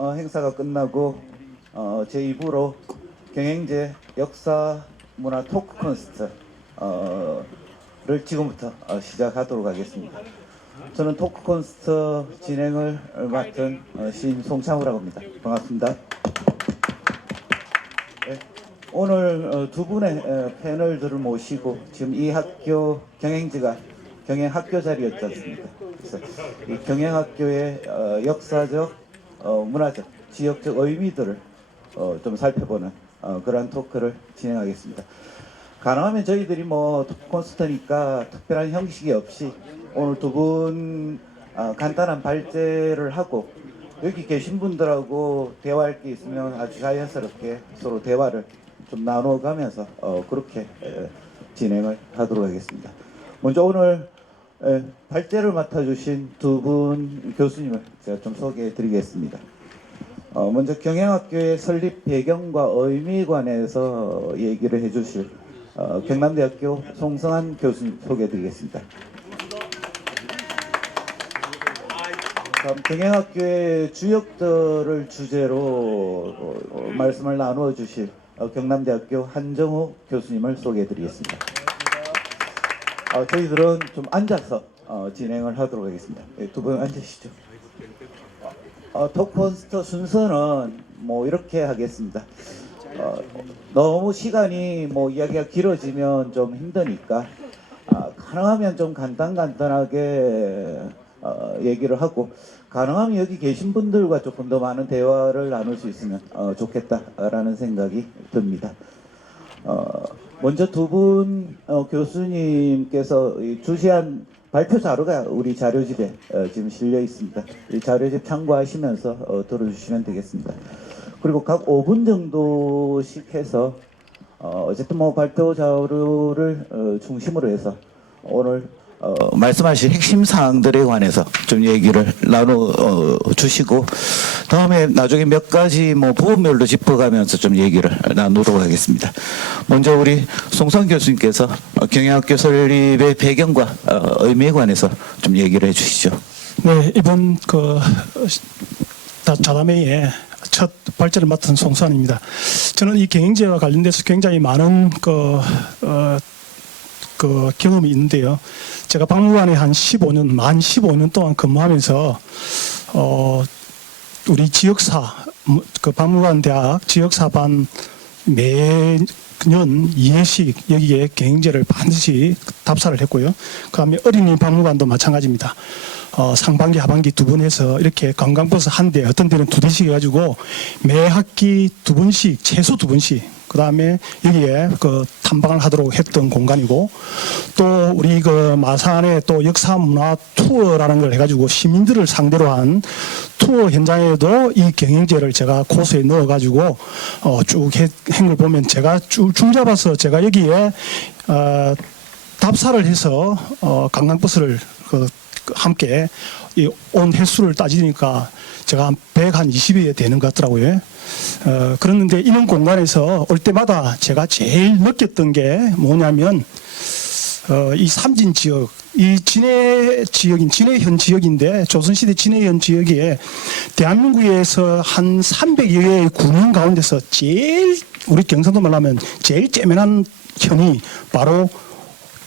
행사가 끝나고 제2부로 경행제 역사 문화 토크 콘서트를 지금부터 시작하도록 하겠습니다. 저는 토크 콘서트 진행을 맡은 시인 송창우라고 합니다. 반갑습니다. 네, 오늘 두 분의 패널들을 모시고 지금 이 학교 경행제가 경행학교 자리였지 않습니까? 그래서 이 경행학교의 역사적, 문화적, 지역적 의미들을 좀 살펴보는 그러한 토크를 진행하겠습니다. 가능하면 저희들이 토크 콘서트니까 특별한 형식이 없이 오늘 두 분 간단한 발제를 하고 여기 계신 분들하고 대화할 게 있으면 아주 자연스럽게 서로 대화를 좀 나눠가면서 그렇게 진행을 하도록 하겠습니다. 먼저 오늘 발제를 맡아주신 두 분 교수님을 제가 좀 소개해 드리겠습니다. 먼저 경행학교의 설립 배경과 의미에 관해서 얘기를 해주실 경남대학교 송성한 교수님 소개해 드리겠습니다. 다음 경행학교의 주역들을 주제로 말씀을 나누어 주실 경남대학교 한정우 교수님을 소개해 드리겠습니다. 저희들은 좀 앉아서 진행을 하도록 하겠습니다. 두 분 앉으시죠. 토크 콘서트 순서는 이렇게 하겠습니다. 너무 시간이 이야기가 길어지면 좀 힘드니까 가능하면 좀 간단하게 얘기를 하고 가능하면 여기 계신 분들과 조금 더 많은 대화를 나눌 수 있으면 좋겠다라는 생각이 듭니다. 먼저 두 분 교수님께서 주시한 발표 자료가 우리 자료집에 지금 실려 있습니다. 이 자료집 참고하시면서 들어주시면 되겠습니다. 그리고 각 5분 정도씩 해서 어쨌든 발표 자료를 중심으로 해서 오늘 말씀하신 핵심 사항들에 관해서 좀 얘기를 나눠 주시고 다음에 나중에 몇 가지 부분별로 짚어가면서 좀 얘기를 나누도록 하겠습니다. 먼저 우리 송성 교수님께서 경영학교 설립의 배경과 의미에 관해서 좀 얘기를 해주시죠. 네, 이번 자담회의 첫 발제를 맡은 송수환입니다. 저는 이 경영제와 관련돼서 굉장히 많은 경험이 있는데요. 제가 박물관에 한 15년 동안 근무하면서 우리 지역사, 박물관 대학 지역사반 매년 2회씩 여기에 경영제를 반드시 답사를 했고요. 그 다음에 어린이 박물관도 마찬가지입니다. 상반기, 하반기 두 번 해서 이렇게 관광버스 한 대, 어떤 데는 두 대씩 해가지고 매 학기 두 번씩, 최소 두 번씩, 그 다음에 여기에 탐방을 하도록 했던 공간이고, 또 우리 마산에 또 역사문화 투어라는 걸 해가지고 시민들을 상대로 한 투어 현장에도 이 경영제를 제가 코스에 넣어가지고 쭉 한 걸 보면 제가 쭉 잡아서 제가 여기에 답사를 해서 관광버스를 함께 온 횟수를 따지니까 제가 한 120여 되는 것 같더라고요. 그랬는데 이런 공간에서 올 때마다 제가 제일 느꼈던 게 뭐냐면 이 삼진 지역, 이 진해현 지역인데 조선시대 진해현 지역에 대한민국에서 한 300여 개의 군인 가운데서 제일 우리 경상도 말하면 제일 째면한 현이 바로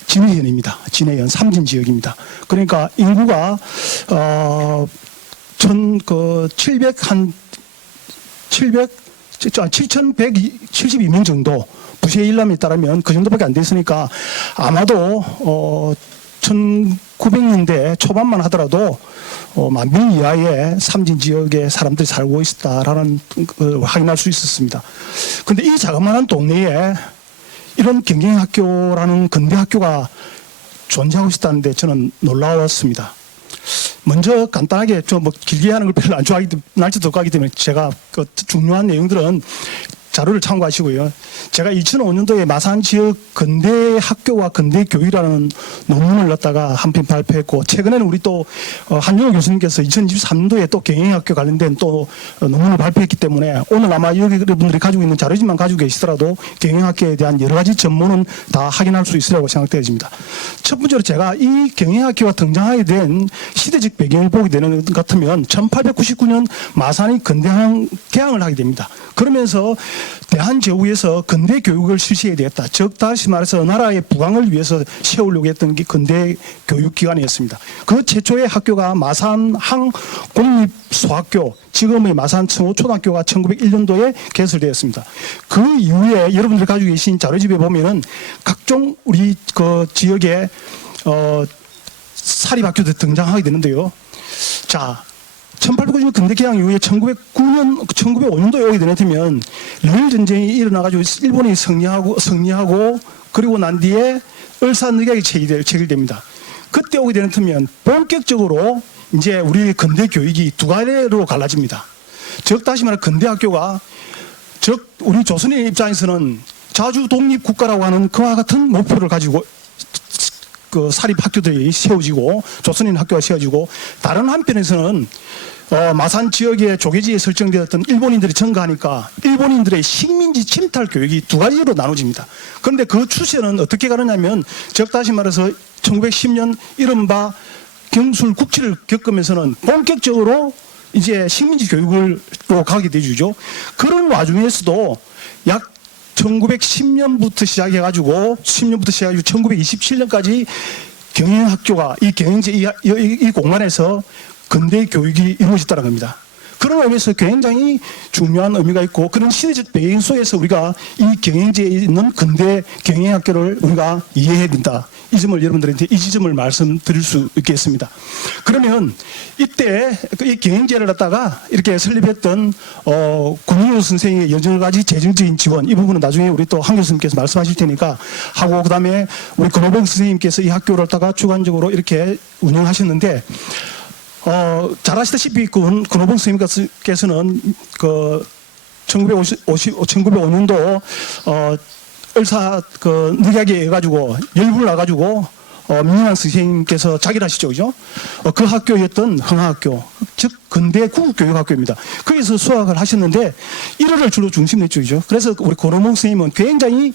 진해현입니다. 진해현 삼진 지역입니다. 그러니까 인구가 7,172명 정도 부시의 일람에 따르면 그 정도밖에 안 됐으니까 아마도 1900년대 초반만 하더라도 10,000명 이하의 삼진 지역에 사람들이 살고 있었다라는 걸 확인할 수 있었습니다. 그런데 이 자그마한 동네에 이런 경영학교라는 근대학교가 존재하고 있다는데 저는 놀라웠습니다. 먼저 간단하게 좀 길게 하는 걸 별로 안 좋아하기 때문에 날짜도 가기 때문에 제가 중요한 내용들은 자료를 참고하시고요. 제가 2005년도에 마산 지역 근대 학교와 근대 교육이라는 논문을 넣다가 한 편 발표했고, 최근에는 우리 또 한준호 교수님께서 2023년도에 또 경영학교 관련된 또 논문을 발표했기 때문에 오늘 아마 여러분들이 가지고 있는 자료지만 가지고 계시더라도 경영학교에 대한 여러 가지 전문은 다 확인할 수 있으라고 생각되어집니다. 첫 번째로 제가 이 경영학교가 등장하게 된 시대적 배경을 보게 되는 것 같으면 1899년 마산이 근대학 개항을 하게 됩니다. 그러면서 대한제국에서 근대 교육을 실시해야 되겠다. 즉 다시 말해서 나라의 부강을 위해서 세우려고 했던 게 근대 교육기관이었습니다. 그 최초의 학교가 마산 항공립소학교, 지금의 마산 청호초등학교가 1901년도에 개설되었습니다. 그 이후에 여러분들 가지고 계신 자료집에 보면은 각종 우리 그 지역에 사립학교도 등장하게 되는데요. 자, 1899년 근대 개항 이후에 1905년도에 오게 되면 러일 전쟁이 일어나가지고 일본이 승리하고 그리고 난 뒤에 을사늑약이 체결됩니다. 그때 오게 되면 본격적으로 이제 우리 근대 교육이 두 가지로 갈라집니다. 즉 다시 말해 근대 학교가 즉 우리 조선인 입장에서는 자주 독립 국가라고 하는 그와 같은 목표를 가지고 그 사립 학교들이 세워지고 조선인 학교가 세워지고, 다른 한편에서는 마산 지역의 조계지에 설정되었던 일본인들이 증가하니까 일본인들의 식민지 침탈 교육이 두 가지로 나눠집니다. 그런데 그 추세는 어떻게 가느냐면, 즉 다시 말해서 1910년 이른바 경술 국치를 겪으면서는 본격적으로 이제 식민지 교육으로 가게 되죠. 그런 와중에서도 약 1910년부터 시작해가지고 1927년까지 경영학교가 이 경영제 이 공간에서 근대 교육이 이루어졌다는 겁니다. 그런 의미에서 굉장히 중요한 의미가 있고, 그런 시대적 배경 속에서 우리가 이 경영지에 있는 근대 경영학교를 우리가 이해해야 된다. 이 점을 여러분들한테 이 지점을 말씀드릴 수 있겠습니다. 그러면 이때 이 경영제를 갖다가 이렇게 설립했던 권인우 선생의 여러 가지 재정적인 지원, 이 부분은 나중에 우리 또 한 교수님께서 말씀하실 테니까 하고, 그다음에 우리 권호봉 선생님께서 이 학교를 갖다가 주관적으로 이렇게 운영하셨는데, 잘 아시다시피 권호봉 선생님께서는 그 1905년도 을사 그 늑약에 의해 가지고 열불 나가지고 민영환 선생님께서 자결하시죠, 그죠? 그 학교였던 흥하학교, 즉 근대 구국교육학교입니다. 거기서 수학을 하셨는데 1월을 주로 중심으로 했죠, 그죠? 그래서 우리 권호봉 선생님은 굉장히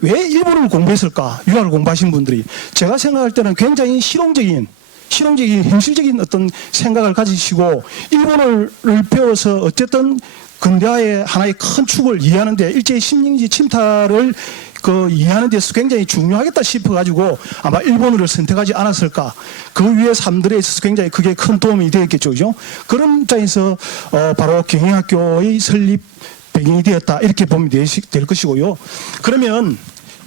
왜 일본어를 공부했을까? 유학을 공부하신 분들이 제가 생각할 때는 굉장히 실용적인 현실적인 어떤 생각을 가지시고, 일본어를 배워서 어쨌든 근대화의 하나의 큰 축을 이해하는데, 일제의 식민지 침탈을 이해하는 데서 굉장히 중요하겠다 싶어가지고 아마 일본어를 선택하지 않았을까. 그 위에 사람들에 있어서 굉장히 그게 큰 도움이 되었겠죠, 그죠? 그런 입장에서 바로 경영학교의 설립 배경이 되었다, 이렇게 보면 될 것이고요. 그러면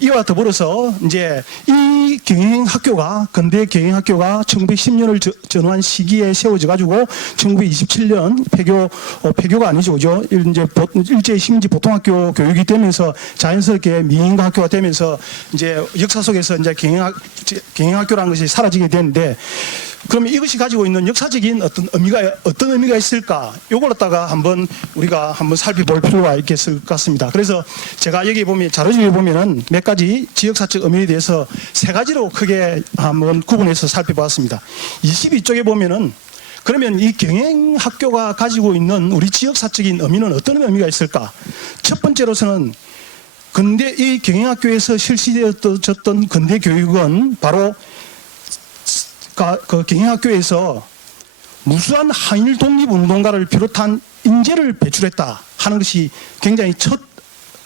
이와 더불어서 이제 이 경영학교가, 근대 경영학교가 1910년을 전후한 시기에 세워져 가지고 1927년 폐교가 아니죠, 그죠? 이제 일제 식민지 보통학교 교육이 되면서 자연스럽게 민营과 학교가 되면서 이제 역사 속에서 이제 경영학교라는 것이 사라지게 되는데, 그러면 이것이 가지고 있는 역사적인 어떤 의미가 있을까? 요걸 갖다가 우리가 한번 살펴볼 필요가 있겠을 것 같습니다. 그래서 제가 여기 보면 자료집에 보면은 몇 가지 지역사적 의미에 대해서 세 가지로 크게 한번 구분해서 살펴봤습니다. 22쪽에 보면은 그러면 이 경영학교가 가지고 있는 우리 지역사적인 의미는 어떤 의미가 있을까? 첫 번째로서는 근대 이 경영학교에서 실시되었던 근대 교육은 바로 그 경영학교에서 무수한 한일 독립운동가를 비롯한 인재를 배출했다 하는 것이 굉장히 첫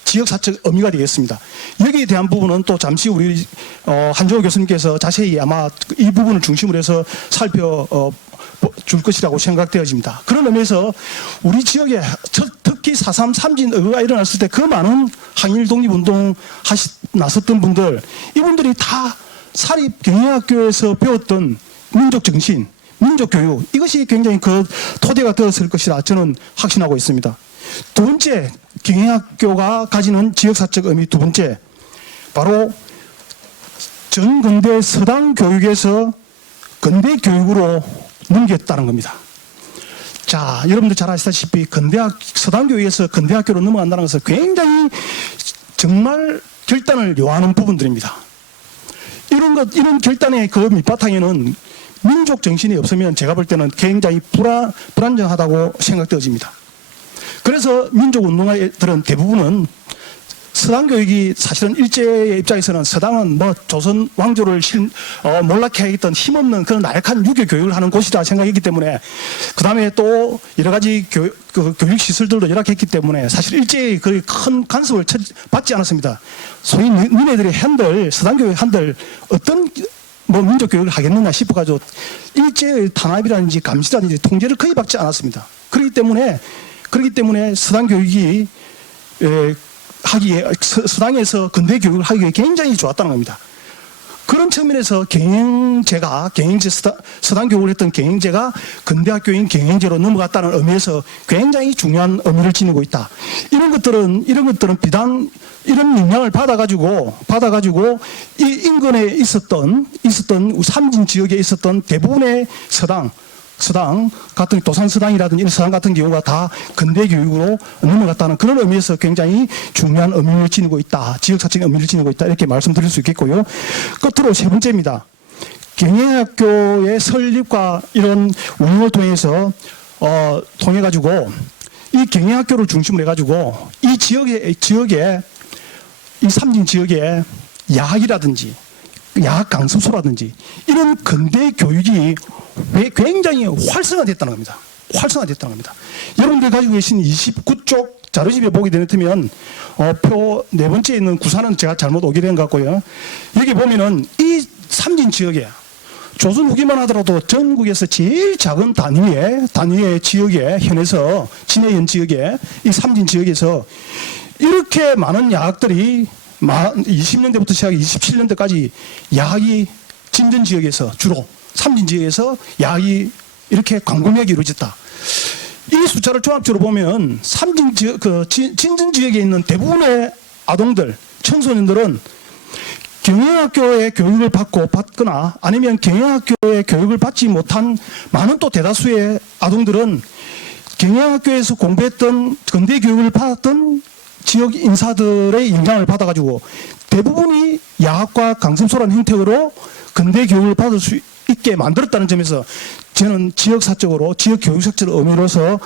지역사적 의미가 되겠습니다. 여기에 대한 부분은 또 잠시 우리 한정호 교수님께서 자세히 아마 이 부분을 중심으로 해서 살펴줄 것이라고 생각되어집니다. 그런 의미에서 우리 지역에 특히 4.3 삼진의회가 일어났을 때 그 많은 한일 독립운동 나섰던 분들, 이분들이 다 사립 경영학교에서 배웠던 민족 정신, 민족 교육, 이것이 굉장히 그 토대가 되었을 것이라 저는 확신하고 있습니다. 두 번째, 경영학교가 가지는 지역사적 의미 두 번째, 바로 전근대 서당 교육에서 근대 교육으로 넘겼다는 겁니다. 자, 여러분들 잘 아시다시피 서당교회에서 근대학교로 넘어간다는 것은 굉장히 정말 결단을 요하는 부분들입니다. 이런 결단의 그 밑바탕에는 민족 정신이 없으면 제가 볼 때는 굉장히 불안정하다고 생각되어집니다. 그래서 민족운동가들은 대부분은 서당교육이 사실은 일제의 입장에서는 서당은 뭐 조선 왕조를 몰락해 하겠던 힘없는 그런 나약한 유교 교육을 하는 곳이다 생각했기 때문에 그 다음에 또 여러 가지 교육 시설들도 열악했기 때문에 사실 일제의 그 큰 간섭을 받지 않았습니다. 소위 니네들이 서당교육 한들 어떤 뭐 민족 교육을 하겠느냐 싶어가지고 일제의 탄압이라든지 감시라든지 통제를 거의 받지 않았습니다. 그렇기 때문에 서당 교육이 서당에서 근대 교육을 하기에 굉장히 좋았다는 겁니다. 그런 측면에서 서당 교육을 했던 경영제가 근대학교인 경영제로 넘어갔다는 의미에서 굉장히 중요한 의미를 지니고 있다. 이런 것들은 비단 이런 영향을 받아가지고 이 인근에 있었던 삼진 지역에 있었던 대부분의 서당 같은 도산서당이라든지 이런 서당 같은 경우가 다 근대 교육으로 넘어갔다는 그런 의미에서 굉장히 중요한 의미를 지니고 있다. 지역사적인 의미를 지니고 있다. 이렇게 말씀드릴 수 있겠고요. 끝으로 세 번째입니다. 경영학교의 설립과 이런 운영을 통해가지고 이 경영학교를 중심으로 해가지고 이 지역에 이 삼진 지역에 야학이라든지 야학 강습소라든지 이런 근대 교육이 굉장히 활성화됐다는 겁니다. 여러분들 가지고 계신 29쪽 자료집에 보게 되면 표 네 번째에 있는 구산은 제가 잘못 오게 된 것 같고요. 여기 보면은 이 삼진 지역에 조선 후기만 하더라도 전국에서 제일 작은 단위의 지역에 현에서 진해현 지역에 이 삼진 지역에서 이렇게 많은 야학들이 20년대부터 시작해 27년대까지 야학이 진전 지역에서 주로 삼진 지역에서 야학이 이렇게 광범위하게 이루어졌다. 이 숫자를 종합적으로 보면 삼진 지역, 진전 지역에 있는 대부분의 아동들, 청소년들은 경영학교의 교육을 받거나 아니면 경영학교의 교육을 받지 못한 많은 또 대다수의 아동들은 경영학교에서 공부했던 근대 교육을 받았던 지역 인사들의 영향을 받아가지고 대부분이 야학과 강습소라는 형태로 근대 교육을 받을 수 있게 만들었다는 점에서 저는 지역사적으로 지역 교육사적 의미로서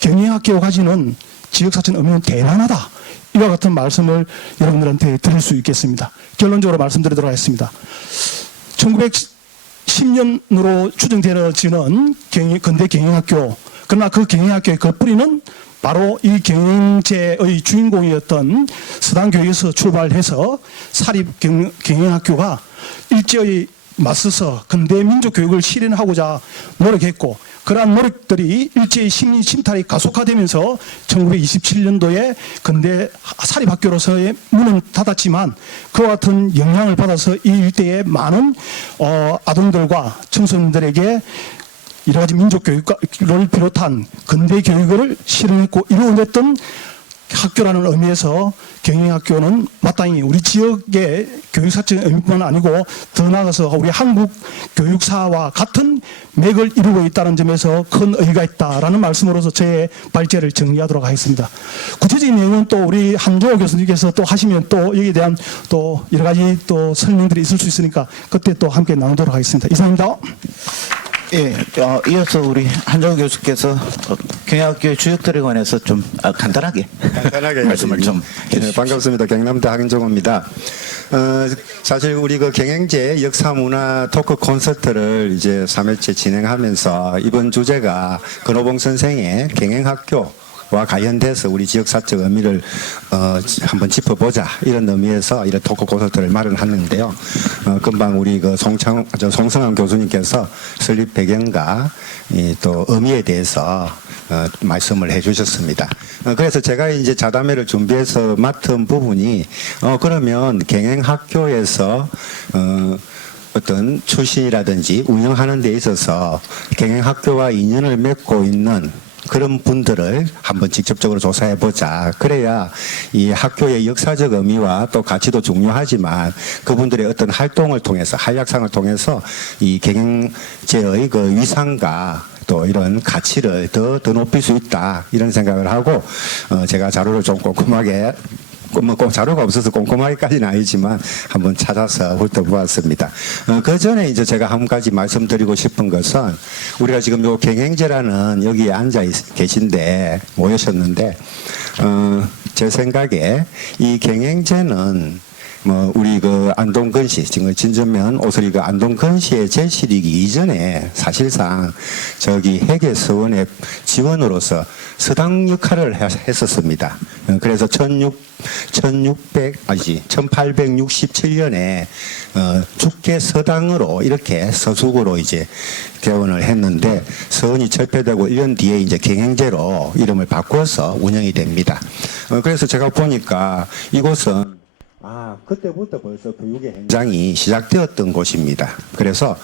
경영학교가 가지는 지역사적 의미는 대단하다. 이와 같은 말씀을 여러분들한테 드릴 수 있겠습니다. 결론적으로 말씀드리도록 하겠습니다. 1910년으로 추정되어지는 근대 경영학교, 그러나 그 경영학교의 그 뿌리는 바로 이 경영제의 주인공이었던 서당교육에서 출발해서 사립 경영학교가 일제의 맞서서 근대 민족교육을 실현하고자 노력했고 그러한 노력들이 일제의 식민 침탈이 가속화되면서 1927년도에 근대 사립학교로서의 문은 닫았지만 그와 같은 영향을 받아서 이 일대의 많은 아동들과 청소년들에게 여러 가지 민족교육을 비롯한 근대 교육을 실현했고 이루어냈던 학교라는 의미에서 경영학교는 마땅히 우리 지역의 교육사적 의미뿐만 아니고 더 나아가서 우리 한국 교육사와 같은 맥을 이루고 있다는 점에서 큰 의의가 있다라는 말씀으로서 제 발제를 정리하도록 하겠습니다. 구체적인 내용은 또 우리 한종호 교수님께서 또 하시면 또 여기에 대한 또 여러 가지 또 설명들이 있을 수 있으니까 그때 또 함께 나누도록 하겠습니다. 이상입니다. 예, 이어서 우리 한정호 교수께서 경영학교의 주역들에 관해서 좀 간단하게 말씀을 좀 해주십시오. 네, 반갑습니다. 경남대 한정호입니다. 사실 우리 그 경영제 역사문화 토크 콘서트를 이제 3회째 진행하면서 이번 주제가 근호봉 선생의 경영학교와 관련돼서 우리 지역사적 의미를 한번 짚어보자 이런 의미에서 이런 토크 콘서트를 마련했는데요. 금방 우리 그 송성환 교수님께서 설립 배경과 또 의미에 대해서 말씀을 해주셨습니다. 그래서 제가 이제 자담회를 준비해서 맡은 부분이 그러면 경영학교에서 어떤 출신이라든지 운영하는 데 있어서 경영학교와 인연을 맺고 있는 그런 분들을 한번 직접적으로 조사해 보자. 그래야 이 학교의 역사적 의미와 또 가치도 중요하지만 그분들의 어떤 활동을 통해서 한약상을 통해서 이 경영제의 그 위상과 또 이런 가치를 더 높일 수 있다 이런 생각을 하고 제가 자료를 좀 꼼꼼하게 꼭 자료가 없어서 꼼꼼하게까지는 아니지만 한번 찾아서 훑어보았습니다. 그 전에 이제 제가 한 가지 말씀드리고 싶은 것은 우리가 지금 요 경행제라는 여기에 앉아 계신데 모여셨는데 제 생각에 이 경행제는 뭐 우리 그 안동근 씨 지금 진전면 오소리 그 안동근 씨의 제실이기 이전에 사실상 저기 회계서원의 지원으로서 서당 역할을 했었습니다. 그래서 1867년에 축계 서당으로 이렇게 서숙으로 이제 개원을 했는데 서원이 철폐되고 1년 뒤에 이제 경행제로 이름을 바꿔서 운영이 됩니다. 그래서 제가 보니까 이곳은 그때부터 벌써 교육의 현장이 시작되었던 곳입니다. 그래서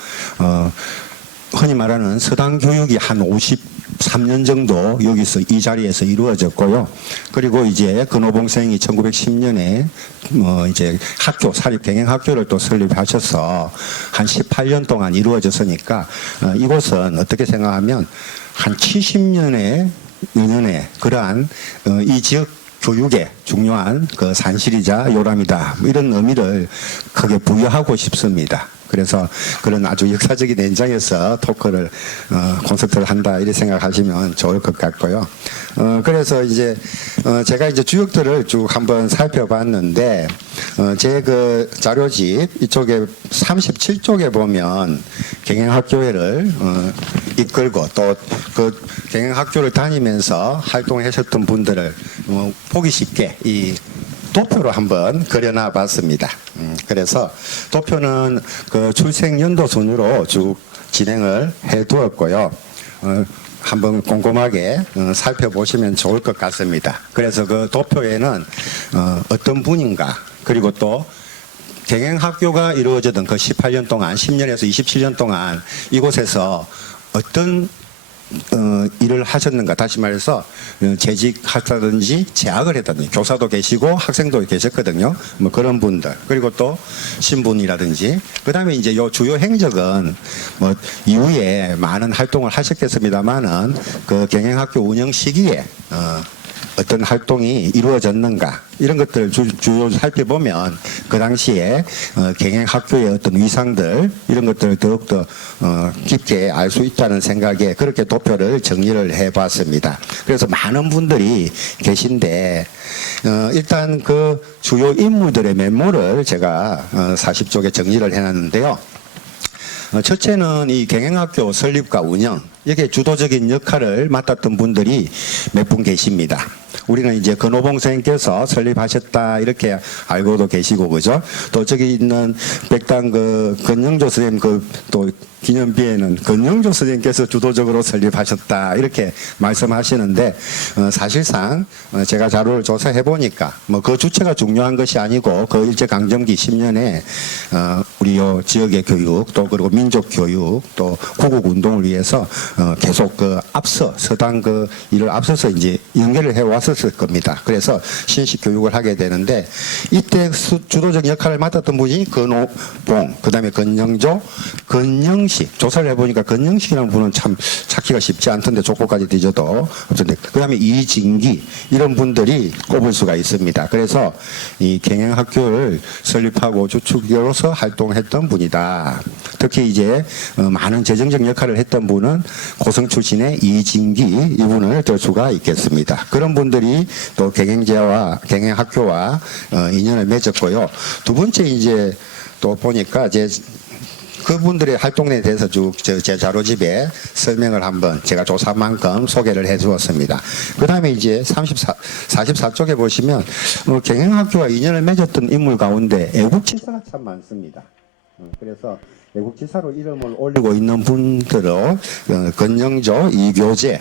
흔히 말하는 서당 교육이 한 53년 정도 여기서 이 자리에서 이루어졌고요. 그리고 이제 근호봉생이 1910년에 이제 학교 사립 경영 학교를 또 설립하셔서 한 18년 동안 이루어졌으니까 이곳은 어떻게 생각하면 한 70년의 그러한 이 지역 교육의 중요한 그 산실이자 요람이다 뭐 이런 의미를 크게 부여하고 싶습니다. 그래서 그런 아주 역사적인 현장에서 토크를 콘서트를 한다 이렇게 생각하시면 좋을 것 같고요. 그래서 이제 제가 이제 주역들을 쭉 한번 살펴봤는데 제 그 자료집 이쪽에 37쪽에 보면 경영학교회를 이끌고 또 그 경영학교를 다니면서 활동하셨던 분들을 보기 쉽게 이 도표로 한번 그려놔 봤습니다. 그래서 도표는 그 출생 연도 순으로 쭉 진행을 해 두었고요. 한번 꼼꼼하게 살펴보시면 좋을 것 같습니다. 그래서 그 도표에는 어떤 분인가 그리고 또 경영학교가 이루어지던 그 18년 동안 10년에서 27년 동안 이곳에서 어떤 일을 하셨는가 다시 말해서 재직하다든지 재학을 했다든지 교사도 계시고 학생도 계셨거든요. 뭐 그런 분들 그리고 또 신분이라든지 그 다음에 이제 요 주요 행적은 뭐 이후에 많은 활동을 하셨겠습니다만은 그 경영학교 운영 시기에 어떤 활동이 이루어졌는가 이런 것들을 주요 살펴보면 그 당시에 경영학교의 어떤 위상들 이런 것들을 더욱더 깊게 알 수 있다는 생각에 그렇게 도표를 정리를 해봤습니다. 그래서 많은 분들이 계신데 일단 그 주요 인물들의 면모를 제가 40쪽에 정리를 해놨는데요. 첫째는 이 경영학교 설립과 운영 이게 주도적인 역할을 맡았던 분들이 몇 분 계십니다. 우리는 이제 근호봉 선생님께서 설립하셨다 이렇게 알고도 계시고 그죠? 또 저기 있는 백당 그 건영조 선생님 그 또 기념비에는 건영조 선생님께서 주도적으로 설립하셨다 이렇게 말씀하시는데 사실상 제가 자료를 조사해 보니까 뭐 그 주체가 중요한 것이 아니고 그 일제강점기 10년에 우리 요 지역의 교육 또 그리고 민족 교육 또 구국 운동을 위해서 계속 그 앞서 서당 그 일을 앞서서 이제 연결을 해 왔었을 겁니다. 그래서 신식 교육을 하게 되는데 이때 주도적 역할을 맡았던 분이 근호봉 그다음에 건영조 건영식 조사를 해보니까 건영식이라는 분은 참 찾기가 쉽지 않던데 족보까지 뒤져도 어쩐데 그다음에 이진기 이런 분들이 꼽을 수가 있습니다. 그래서 이 경영학교를 설립하고 주축으로서 활동했던 분이다. 특히 이제 많은 재정적 역할을 했던 분은 고성 출신의 이진기 이분을 들 수가 있겠습니다. 그런 분들이 또 경영제와 경영학교와 인연을 맺었고요. 두 번째 이제 또 보니까 그분들의 활동에 대해서 쭉 제 자료집에 설명을 한번 제가 조사한 만큼 소개를 해 주었습니다. 그 다음에 이제 44쪽에 보시면 경영학교와 인연을 맺었던 인물 가운데 애국지사가 참 많습니다. 그래서 애국지사로 이름을 올리고 있는 분들은 건영조, 이교재,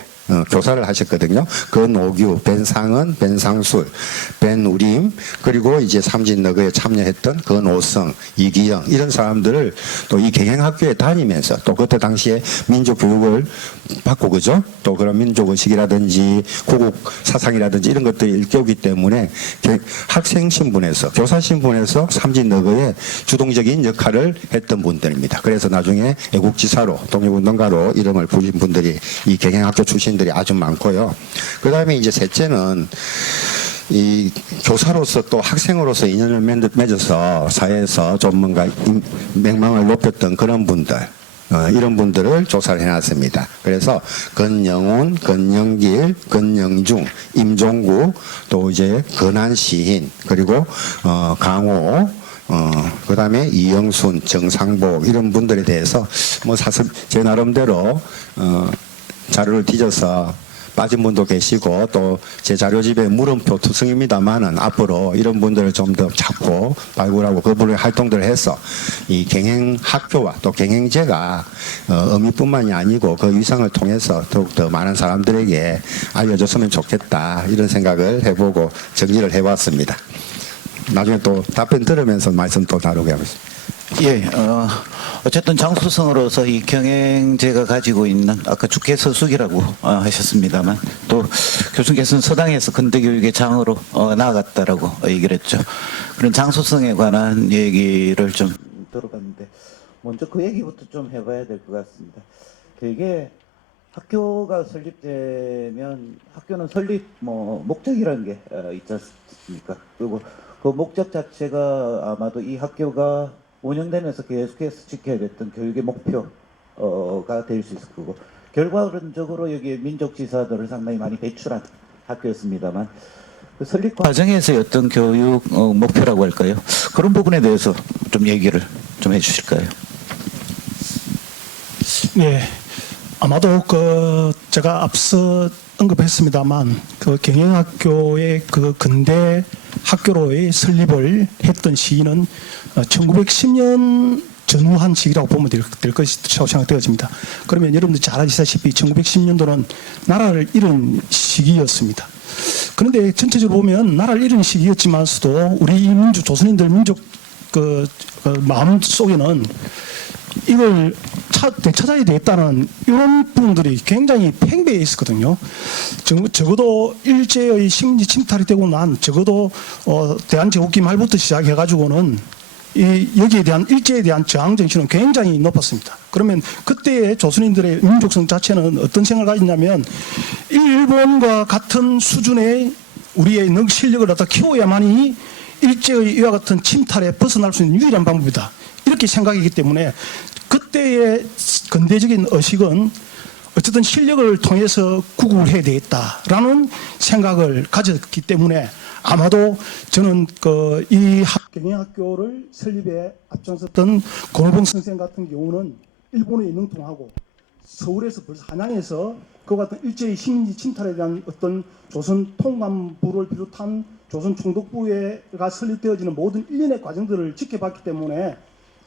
교사를 하셨거든요. 근오규, 벤상은, 벤상술, 벤우림, 그리고 이제 삼진너그에 참여했던 근오성, 이기영 이런 사람들을 또 이 경영학교에 다니면서 또 그때 당시에 민족 교육을 받고 그죠? 또 그런 민족 의식이라든지 구국 사상이라든지 이런 것들이 일깨우기 때문에 학생 신분에서 교사 신분에서 삼진너그에 주동적인 역할을 했던 분들입니다. 그래서 나중에 애국지사로 독립운동가로 이름을 부린 분들이 이 경영학교 출신들이 아주 많고요. 그 다음에 이제 셋째는 이 교사로서 또 학생으로서 인연을 맺어서 사회에서 좀 뭔가 명망을 높였던 그런 분들 이런 분들을 조사를 해놨습니다. 그래서 건영훈, 건영길, 건영중, 임종구, 또 이제 건한시인, 그리고 강호, 그 다음에 이영순, 정상복 이런 분들에 대해서 뭐 사실 제 나름대로 자료를 뒤져서 빠진 분도 계시고 또 제 자료집에 물음표 투성입니다만은 앞으로 이런 분들을 좀 더 찾고 발굴하고 그분의 활동들을 해서 이 경영학교와 또 경영제가 의미뿐만이 아니고 그 위상을 통해서 더욱더 많은 사람들에게 알려줬으면 좋겠다 이런 생각을 해보고 정리를 해봤습니다. 나중에 또 답변 들으면서 말씀 또 다루게 하겠습니다. 예, 어쨌든 장수성으로서 이 경행제가 가지고 있는 아까 주계 서숙이라고 하셨습니다만 또 교수님께서는 서당에서 근대교육의 장으로 나아갔다라고 얘기를 했죠. 그런 장수성에 관한 얘기를 좀 들어봤는데 먼저 그 얘기부터 좀 해봐야 될 것 같습니다. 되게 학교가 설립되면 학교는 설립 목적이라는 게 있지 않습니까? 그리고 그 목적 자체가 아마도 이 학교가 운영되면서 계속해서 지켜야 됐던 교육의 목표가 될 수 있을 거고 결과론적으로 여기에 민족지사들을 상당히 많이 배출한 학교였습니다만 그 설립 과정에서의 어떤 교육 목표라고 할까요? 그런 부분에 대해서 좀 얘기를 좀 해주실까요? 네, 아마도 제가 앞서 언급했습니다만 그 경영학교의 그 근대 학교로의 설립을 했던 시기는 1910년 전후한 시기라고 보면 될 것이라고 생각되어집니다. 그러면 여러분들 잘 아시다시피 1910년도는 나라를 잃은 시기였습니다. 그런데 전체적으로 보면 나라를 잃은 시기였지만서도 우리 민족, 조선인들 민족 마음 속에는 이걸 되찾아야 되겠다는 이런 부분들이 굉장히 팽배해 있었거든요. 적어도 일제의 식민지 침탈이 되고 난 적어도 대한제국기 말부터 시작해가지고는 여기에 대한 일제에 대한 저항 정신은 굉장히 높았습니다. 그러면 그때의 조선인들의 민족성 자체는 어떤 생각을 가졌냐면 일본과 같은 수준의 우리의 실력을 갖다 키워야만이 일제의 이와 같은 침탈에 벗어날 수 있는 유일한 방법이다. 이렇게 생각이기 때문에 그때의 근대적인 의식은 어쨌든 실력을 통해서 구국을 해야 되겠다라는 생각을 가졌기 때문에 아마도 저는 이 경영학교를 설립에 앞장섰던 권오봉 선생 같은 경우는 일본에 능통하고 서울에서 벌써 한양에서 그와 같은 일제의 식민지 침탈에 대한 어떤 조선 통감부를 비롯한 조선 총독부가 설립되어지는 모든 일련의 과정들을 지켜봤기 때문에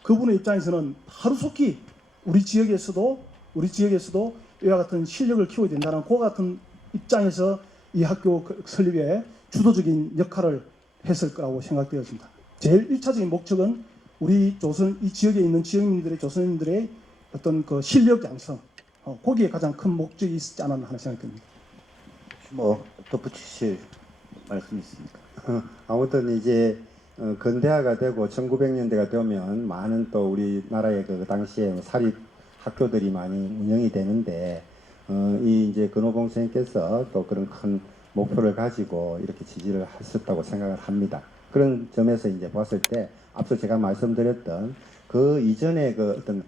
그분의 입장에서는 하루속히 우리 지역에서도 이와 같은 실력을 키워야 된다는 그와 같은 입장에서 이 학교 설립에 주도적인 역할을 했을 거라고 생각되었습니다. 제일 1차적인 목적은 우리 조선 이 지역에 있는 지역민들의 조선인들의 어떤 그 실력 양성 거기에 가장 큰 목적이 있지 않았나 하는 생각이 듭니다. 덧붙이실 말씀 있습니까? 아무튼 이제 근대화가 되고 1900년대가 되면 많은 또 우리나라의 그 당시에 사립 학교들이 많이 운영이 되는데 이 이제 근오봉 선생님께서 또 그런 큰 목표를 가지고 이렇게 지지를 하셨다고 생각을 합니다. 그런 점에서 이제 봤을 때 앞서 제가 말씀드렸던 그 이전의 그 어떤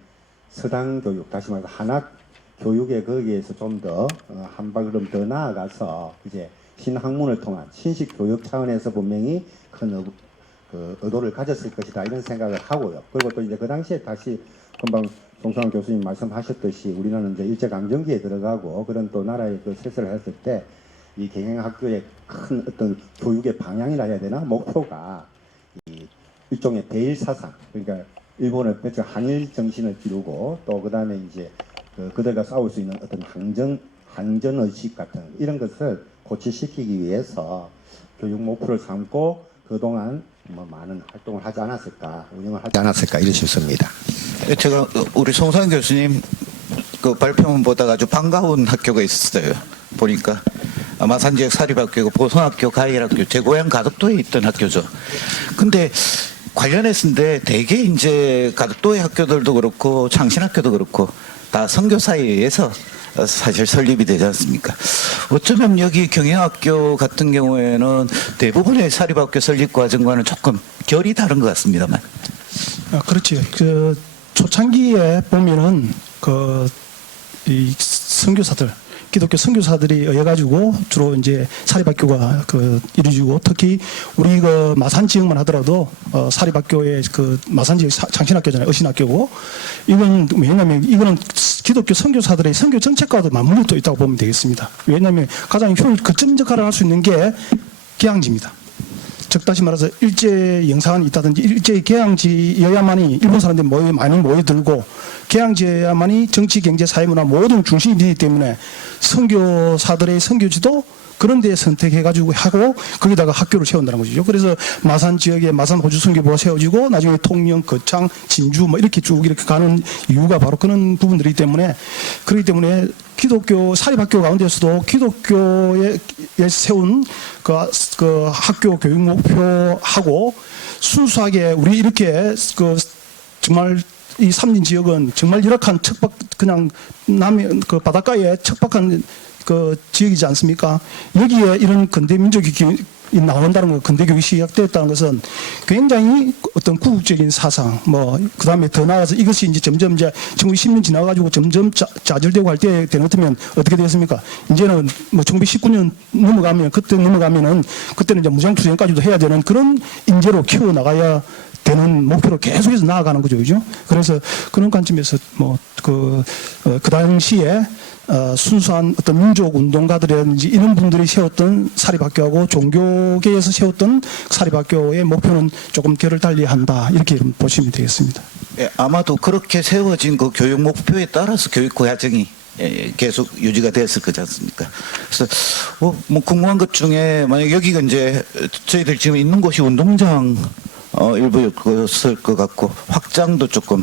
서당 교육, 다시 말해서 한학 교육의 거기에서 좀 더 한 발걸음 더 나아가서 이제 신학문을 통한 신식 교육 차원에서 분명히 큰 의도를 가졌을 것이다 이런 생각을 하고요. 그리고 또 이제 그 당시에 다시 금방 송상환 교수님 말씀하셨듯이 우리나라는 이제 일제강점기에 들어가고 그런 또 나라의 그 세세를 했을 때 이 경영학교의 큰 어떤 교육의 방향이라 해야 되나 목표가 이 일종의 대일 사상 그러니까 일본을 한일 정신을 기르고 또 그다음에 이제 그들과 싸울 수 있는 어떤 항전의식 같은 이런 것을 고취시키기 위해서 교육 목표를 삼고 그동안 뭐 많은 활동을 하지 않았을까, 운영을 하지 않았을까 이렇게 싶습니다. 제가 우리 송상 교수님 그 발표문 보다가 아주 반가운 학교가 있었어요. 보니까 마산 지역 사립학교고 보성학교, 가일학교, 제 고향 가덕도에 있던 학교죠. 근데 관련했는데 대개 이제 가덕도의 학교들도 그렇고 창신학교도 그렇고 다 선교사에 의해서 사실 설립이 되지 않습니까? 어쩌면 여기 경영학교 같은 경우에는 대부분의 사립학교 설립 과정과는 조금 결이 다른 것 같습니다만. 그렇지. 그 초창기에 보면은 이 선교사들, 기독교 선교사들이 의해가지고 주로 이제 사립학교가 이루어지고, 특히 우리 마산 지역만 하더라도 사립학교의 마산 지역 창신학교잖아요. 어신학교고, 이건 왜냐하면 이거는 기독교 선교사들의 선교 정책과도 맞물려 또 있다고 보면 되겠습니다. 왜냐하면 가장 거점 역할을 할 수 있는 게 개항지입니다. 즉 다시 말해서 일제 영상이 있다든지 일제 개항지여야만이 일본 사람들이 많이 모여들고, 개항지여야만이 정치, 경제, 사회, 문화 모든 중심이 되기 때문에 선교사들의 선교지도 그런 데 선택해가지고 하고 거기다가 학교를 세운다는 것이죠. 그래서 마산 지역에 마산 호주 선교부가 세워지고 나중에 통영, 거창, 진주 뭐 이렇게 쭉 이렇게 가는 이유가 바로 그런 부분들이기 때문에, 그렇기 때문에 기독교 사립학교 가운데서도 기독교에 세운 그 학교 교육 목표하고 순수하게 우리 이렇게 정말 이 삼진 지역은 정말 열악한 그냥 남해 바닷가에 척박한 지역이지 않습니까? 여기에 이런 근대 민족이 나온다는 것, 근대 교육이 시작되었다는 것은 굉장히 어떤 구국적인 사상, 그 다음에 더 나아가서 이것이 이제 점점 1910년 지나가지고 점점 좌절되고 할 때 되면 어떻게 되겠습니까? 이제는 1919년 그때는 이제 무장투쟁까지도 해야 되는 그런 인재로 키워나가야 되는 목표로 계속해서 나아가는 거죠. 그죠? 그래서 그런 관점에서 그 당시에 순수한 어떤 민족 운동가들이라든지 이런 분들이 세웠던 사립학교하고 종교계에서 세웠던 사립학교의 목표는 조금 결을 달리한다, 이렇게 보시면 되겠습니다. 예, 아마도 그렇게 세워진 그 교육 목표에 따라서 교육 과정이 계속 유지가 됐을 거지 않습니까? 그래서 궁금한 것 중에, 만약 여기가 이제 저희들 지금 있는 곳이 운동장 일부였을 것 같고 확장도 조금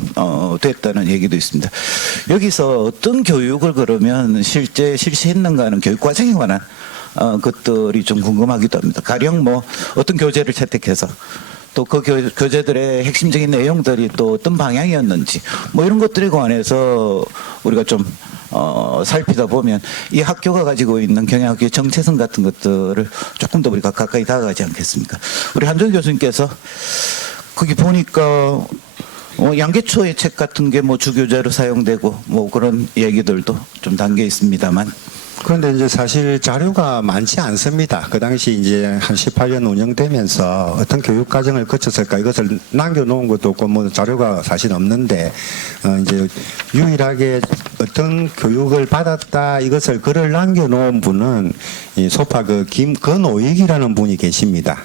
됐다는 얘기도 있습니다. 여기서 어떤 교육을 그러면 실제 실시했는가 하는 교육 과정에 관한 것들이 좀 궁금하기도 합니다. 가령 어떤 교재를 채택해서 또 그 교재들의 핵심적인 내용들이 또 어떤 방향이었는지 이런 것들에 관해서 우리가 좀 살피다 보면 이 학교가 가지고 있는 경영학교의 정체성 같은 것들을 조금 더 우리가 가까이 다가가지 않겠습니까? 우리 한정 교수님께서 거기 보니까 양계초의 책 같은 게 주교재로 사용되고 그런 얘기들도 좀 담겨 있습니다만, 그런데 이제 사실 자료가 많지 않습니다. 그 당시 이제 한 18년 운영되면서 어떤 교육 과정을 거쳤을까, 이것을 남겨놓은 것도 없고 자료가 사실 없는데, 이제 유일하게 어떤 교육을 받았다 이것을 글을 남겨놓은 분은 소파 김건오익이라는 분이 계십니다.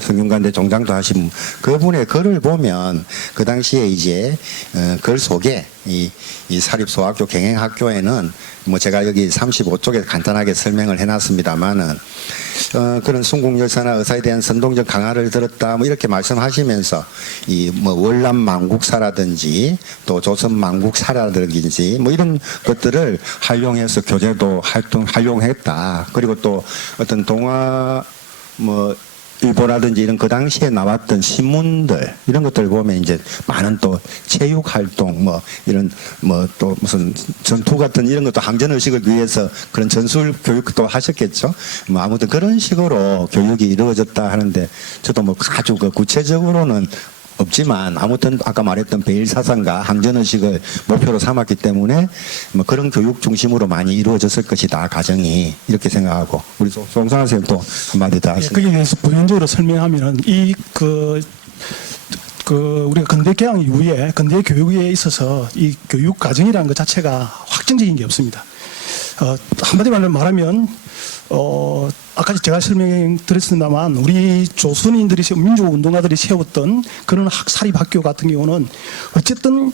성균관대 종장도 하신 그분의 글을 보면 그 당시에 이제 글 속에 이 사립소학교 경행학교에는 제가 여기 35쪽에 간단하게 설명을 해놨습니다만은 그런 순국열사나 의사에 대한 선동적 강화를 들었다 이렇게 말씀하시면서 월남 망국사라든지 또 조선 망국사라든지 이런 것들을 활용해서 교재도 활용했다. 그리고 또 어떤 동화 일보라든지 이런 그 당시에 나왔던 신문들 이런 것들 보면 이제 많은 또 체육 활동 이런 또 무슨 전투 같은 이런 것도 항전 의식을 위해서 그런 전술 교육도 하셨겠죠. 아무튼 그런 식으로 교육이 이루어졌다 하는데 저도 아주 구체적으로는 없지만 아무튼 아까 말했던 베일 사상과 항전 의식을 목표로 삼았기 때문에 그런 교육 중심으로 많이 이루어졌을 것이다, 가정이, 이렇게 생각하고. 우리 송상하 선생님 또 한마디 더 하시죠. 거기에 대해서 부연적으로 설명하면은 우리가 근대 개항 이후에 근대 교육에 있어서 이 교육 과정이라는 것 자체가 확정적인 게 없습니다. 한마디로 말하면 아까 제가 설명드렸습니다만 우리 조선인들이 민족운동가들이 세웠던 그런 사립학교 같은 경우는 어쨌든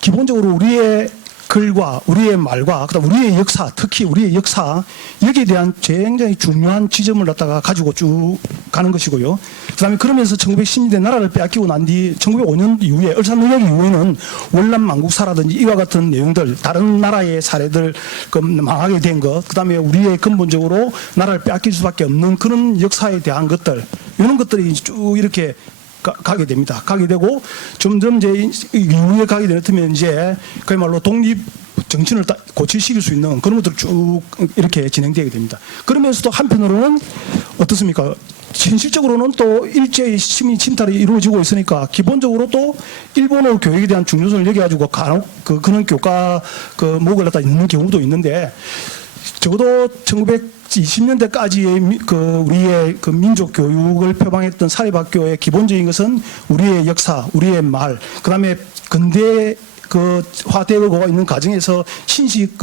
기본적으로 우리의 글과 우리의 말과 그다음 우리의 역사, 특히 우리의 역사 여기에 대한 굉장히 중요한 지점을 갖다가 가지고 쭉 가는 것이고요. 그다음에 그러면서 1910년대 나라를 빼앗기고 난 뒤 1905년 이후에 을사능력 이후에는 월남망국사라든지 이와 같은 내용들, 다른 나라의 사례들 망하게 된 것, 그다음에 우리의 근본적으로 나라를 빼앗길 수밖에 없는 그런 역사에 대한 것들, 이런 것들이 쭉 이렇게 가게 됩니다. 가게 되고 점점 이제 이후에 가게 되면 이제 그야말로 독립 정신을 고취시킬 수 있는 그런 것들 쭉 이렇게 진행되게 됩니다. 그러면서도 한편으로는 어떻습니까? 현실적으로는 또 일제의 시민 침탈이 이루어지고 있으니까 기본적으로 또 일본어 교육에 대한 중요성을 여겨가지고 간혹 그런 교과 목을 갖다 있는 경우도 있는데 적어도 1920년대까지의 우리의 민족 교육을 표방했던 사립학교의 기본적인 것은 우리의 역사, 우리의 말, 그다음에 근대 화되고 있는 과정에서 신식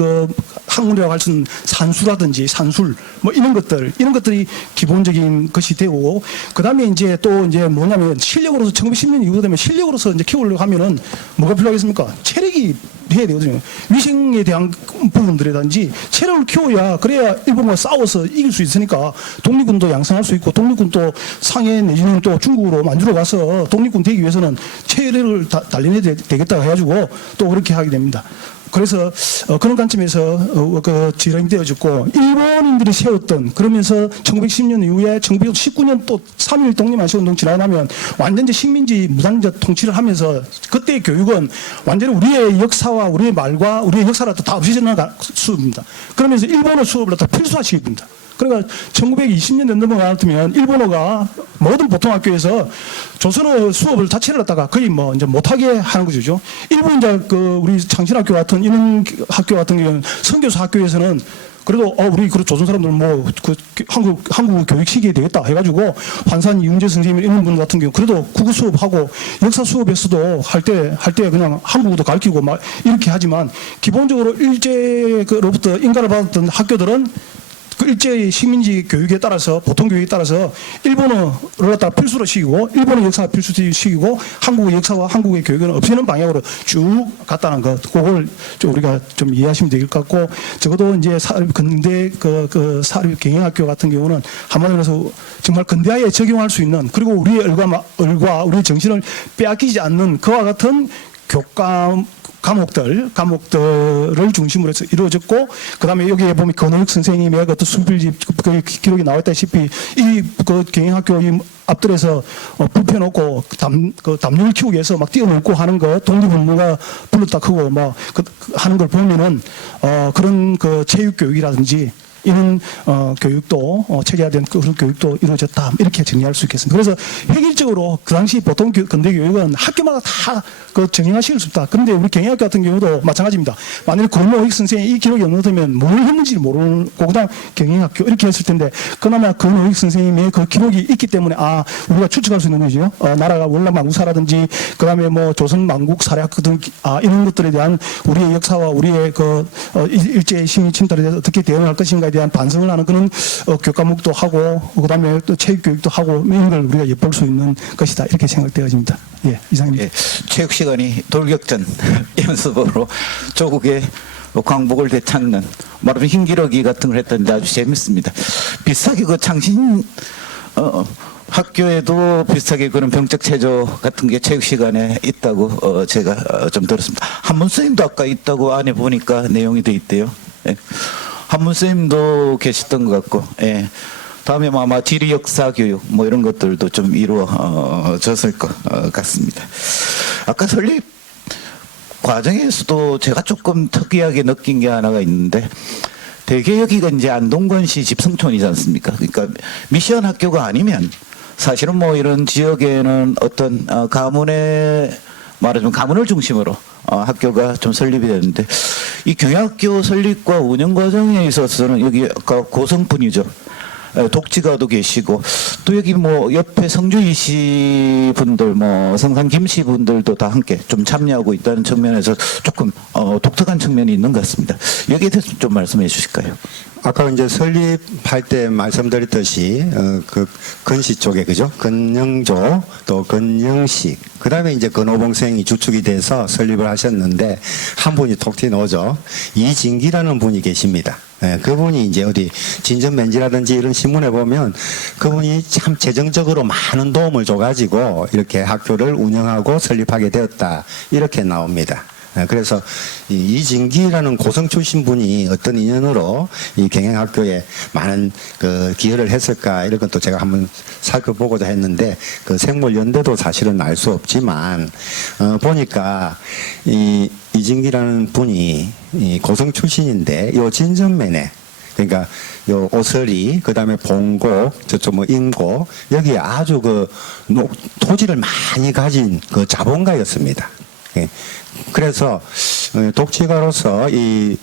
학문이라고 할 수 있는 산수라든지 산술 뭐 이런 것들이 기본적인 것이 되고, 그다음에 이제 또 이제 뭐냐면 실력으로서 1910년 이후 되면 실력으로서 이제 키우려고 하면은 뭐가 필요하겠습니까? 체력이 해야 되거든요. 위생에 대한 부분들이라든지 체력을 키워야, 그래야 일본과 싸워서 이길 수 있으니까 독립군도 양성할 수 있고, 독립군도 상해 내지는 또 중국으로 만주러 가서 독립군 되기 위해서는 체력을 단련해야 되겠다 해가지고 또 그렇게 하게 됩니다. 그래서 그런 관점에서 지령이 되어졌고, 일본인들이 세웠던, 그러면서 1910년 이후에 1919년 또 3.1 독립만시운동 지나고 나면 완전 이제 식민지 무장적 통치를 하면서 그때의 교육은 완전히 우리의 역사와 우리의 말과 우리의 역사를 다 없애지는 수업입니다. 그러면서 일본어 수업을 다 필수화시킵니다. 그러니까 1920년대 넘어가면 일본어가 모든 보통 학교에서 조선어 수업을 자체를 갖다가 거의 뭐 이제 못하게 하는 거죠. 일본 이제 우리 창신학교 같은 이런 학교 같은 경우는 선교수 학교에서는 그래도 우리 조선 사람들 한국 교육 시기에 되겠다 해가지고 환산 이윤재 선생님 이런 분 같은 경우 그래도 국어 수업하고 역사 수업에서도 할 때 그냥 한국어도 가르치고 막 이렇게 하지만, 기본적으로 일제로부터 인가를 받았던 학교들은 그 일제의 식민지 교육에 따라서, 보통 교육에 따라서 일본어를 갖다 필수로 시키고, 일본어 역사가 필수로 시키고, 한국의 역사와 한국의 교육은 없애는 방향으로 쭉 갔다는 것, 그걸 좀 우리가 좀 이해하시면 될 것 같고, 적어도 이제 근대 사립 경영학교 같은 경우는 한마디로 해서 정말 근대화에 적용할 수 있는, 그리고 우리의 얼과 우리의 정신을 빼앗기지 않는 그와 같은 과목들을 중심으로 해서 이루어졌고, 그 다음에 여기에 보면 권호익 선생님의 어떤 수필집 기록이 나왔다시피 이 경영학교 앞들에서 굽혀놓고 담요를 키우기 위해서 막 띄워놓고 하는 거, 독립운동가 불렀다 크고 막 하는 걸 보면은 그런 체육교육이라든지 이런 교육도 체계화된 그런 교육도 이루어졌다, 이렇게 정리할 수 있겠습니다. 그래서 획일적으로 그 당시 보통 근대 교육은 학교마다 다 정형화시킬 수 없다. 그런데 우리 경영학교 같은 경우도 마찬가지입니다. 만약에 권호익 선생이 이 기록이 없는 뭘 했는지 모르고 그다음 경영학교 이렇게 했을 텐데, 그나마 권호익 선생님의 그 기록이 있기 때문에 우리가 추측할 수 있는 거죠. 나라가 월남망국사라든지 그다음에 뭐 조선망국 사략 등 이런 것들에 대한 우리의 역사와 우리의 일제 시민 침탈에 대해서 어떻게 대응할 것인가 대한 반성을 하는 그런 교과목도 하고, 그다음에 또 체육교육도 하고, 이런 걸 우리가 엿볼 수 있는 것이다, 이렇게 생각되어집니다. 예, 이상입니다. 예, 체육 시간이 돌격전 연습으로 조국의 광복을 되찾는, 말하면 힘기러기 같은 걸 했던데 아주 재밌습니다. 비슷하게 창신 학교에도 비슷하게 그런 병적 체조 같은 게 체육 시간에 있다고 제가 좀 들었습니다. 한문 선생님도 아까 있다고 안에 보니까 내용이 돼 있대요. 예. 한문 선생님도 계셨던 것 같고, 예. 다음에 아마 지리 역사 교육 뭐 이런 것들도 좀 이루어졌을 것 같습니다. 아까 설립 과정에서도 제가 조금 특이하게 느낀 게 하나가 있는데, 대개 여기가 이제 안동권시 집성촌이지 않습니까? 그러니까 미션 학교가 아니면 사실은 뭐 이런 지역에는 어떤 말하자면 가문을 중심으로 학교가 좀 설립이 되는데, 이 경영학교 설립과 운영 과정에 있어서는 여기 아까 고성군이죠. 독지가도 계시고 또 여기 뭐 옆에 성주이 씨 분들 뭐 성산 김씨 분들도 다 함께 좀 참여하고 있다는 측면에서 조금 독특한 측면이 있는 것 같습니다. 여기에 대해서 좀 말씀해 주실까요? 아까 이제 설립할 때 말씀드렸듯이 그 건시 쪽에 그죠? 건영조 또 건영식 그다음에 이제 건호봉생이 주축이 돼서 설립을 하셨는데 한 분이 톡 튀어나오죠. 이진기라는 분이 계십니다. 예, 그분이 이제 어디 진전맨지라든지 이런 신문에 보면 그분이 참 재정적으로 많은 도움을 줘가지고 이렇게 학교를 운영하고 설립하게 되었다 이렇게 나옵니다. 그래서 이 이진기라는 고성 출신 분이 어떤 인연으로 이 경영학교에 많은 그 기여를 했을까 이런 것도 제가 한번 살펴보고자 했는데 그 생물연대도 사실은 알 수 없지만 보니까 이 이진기라는 분이 이 고성 출신인데 요 진전면에 그러니까 요 오설이 그다음에 봉고 저쪽 뭐 임고 여기에 아주 그 토지를 많이 가진 그 자본가였습니다. 예. 그래서 독지가로서 이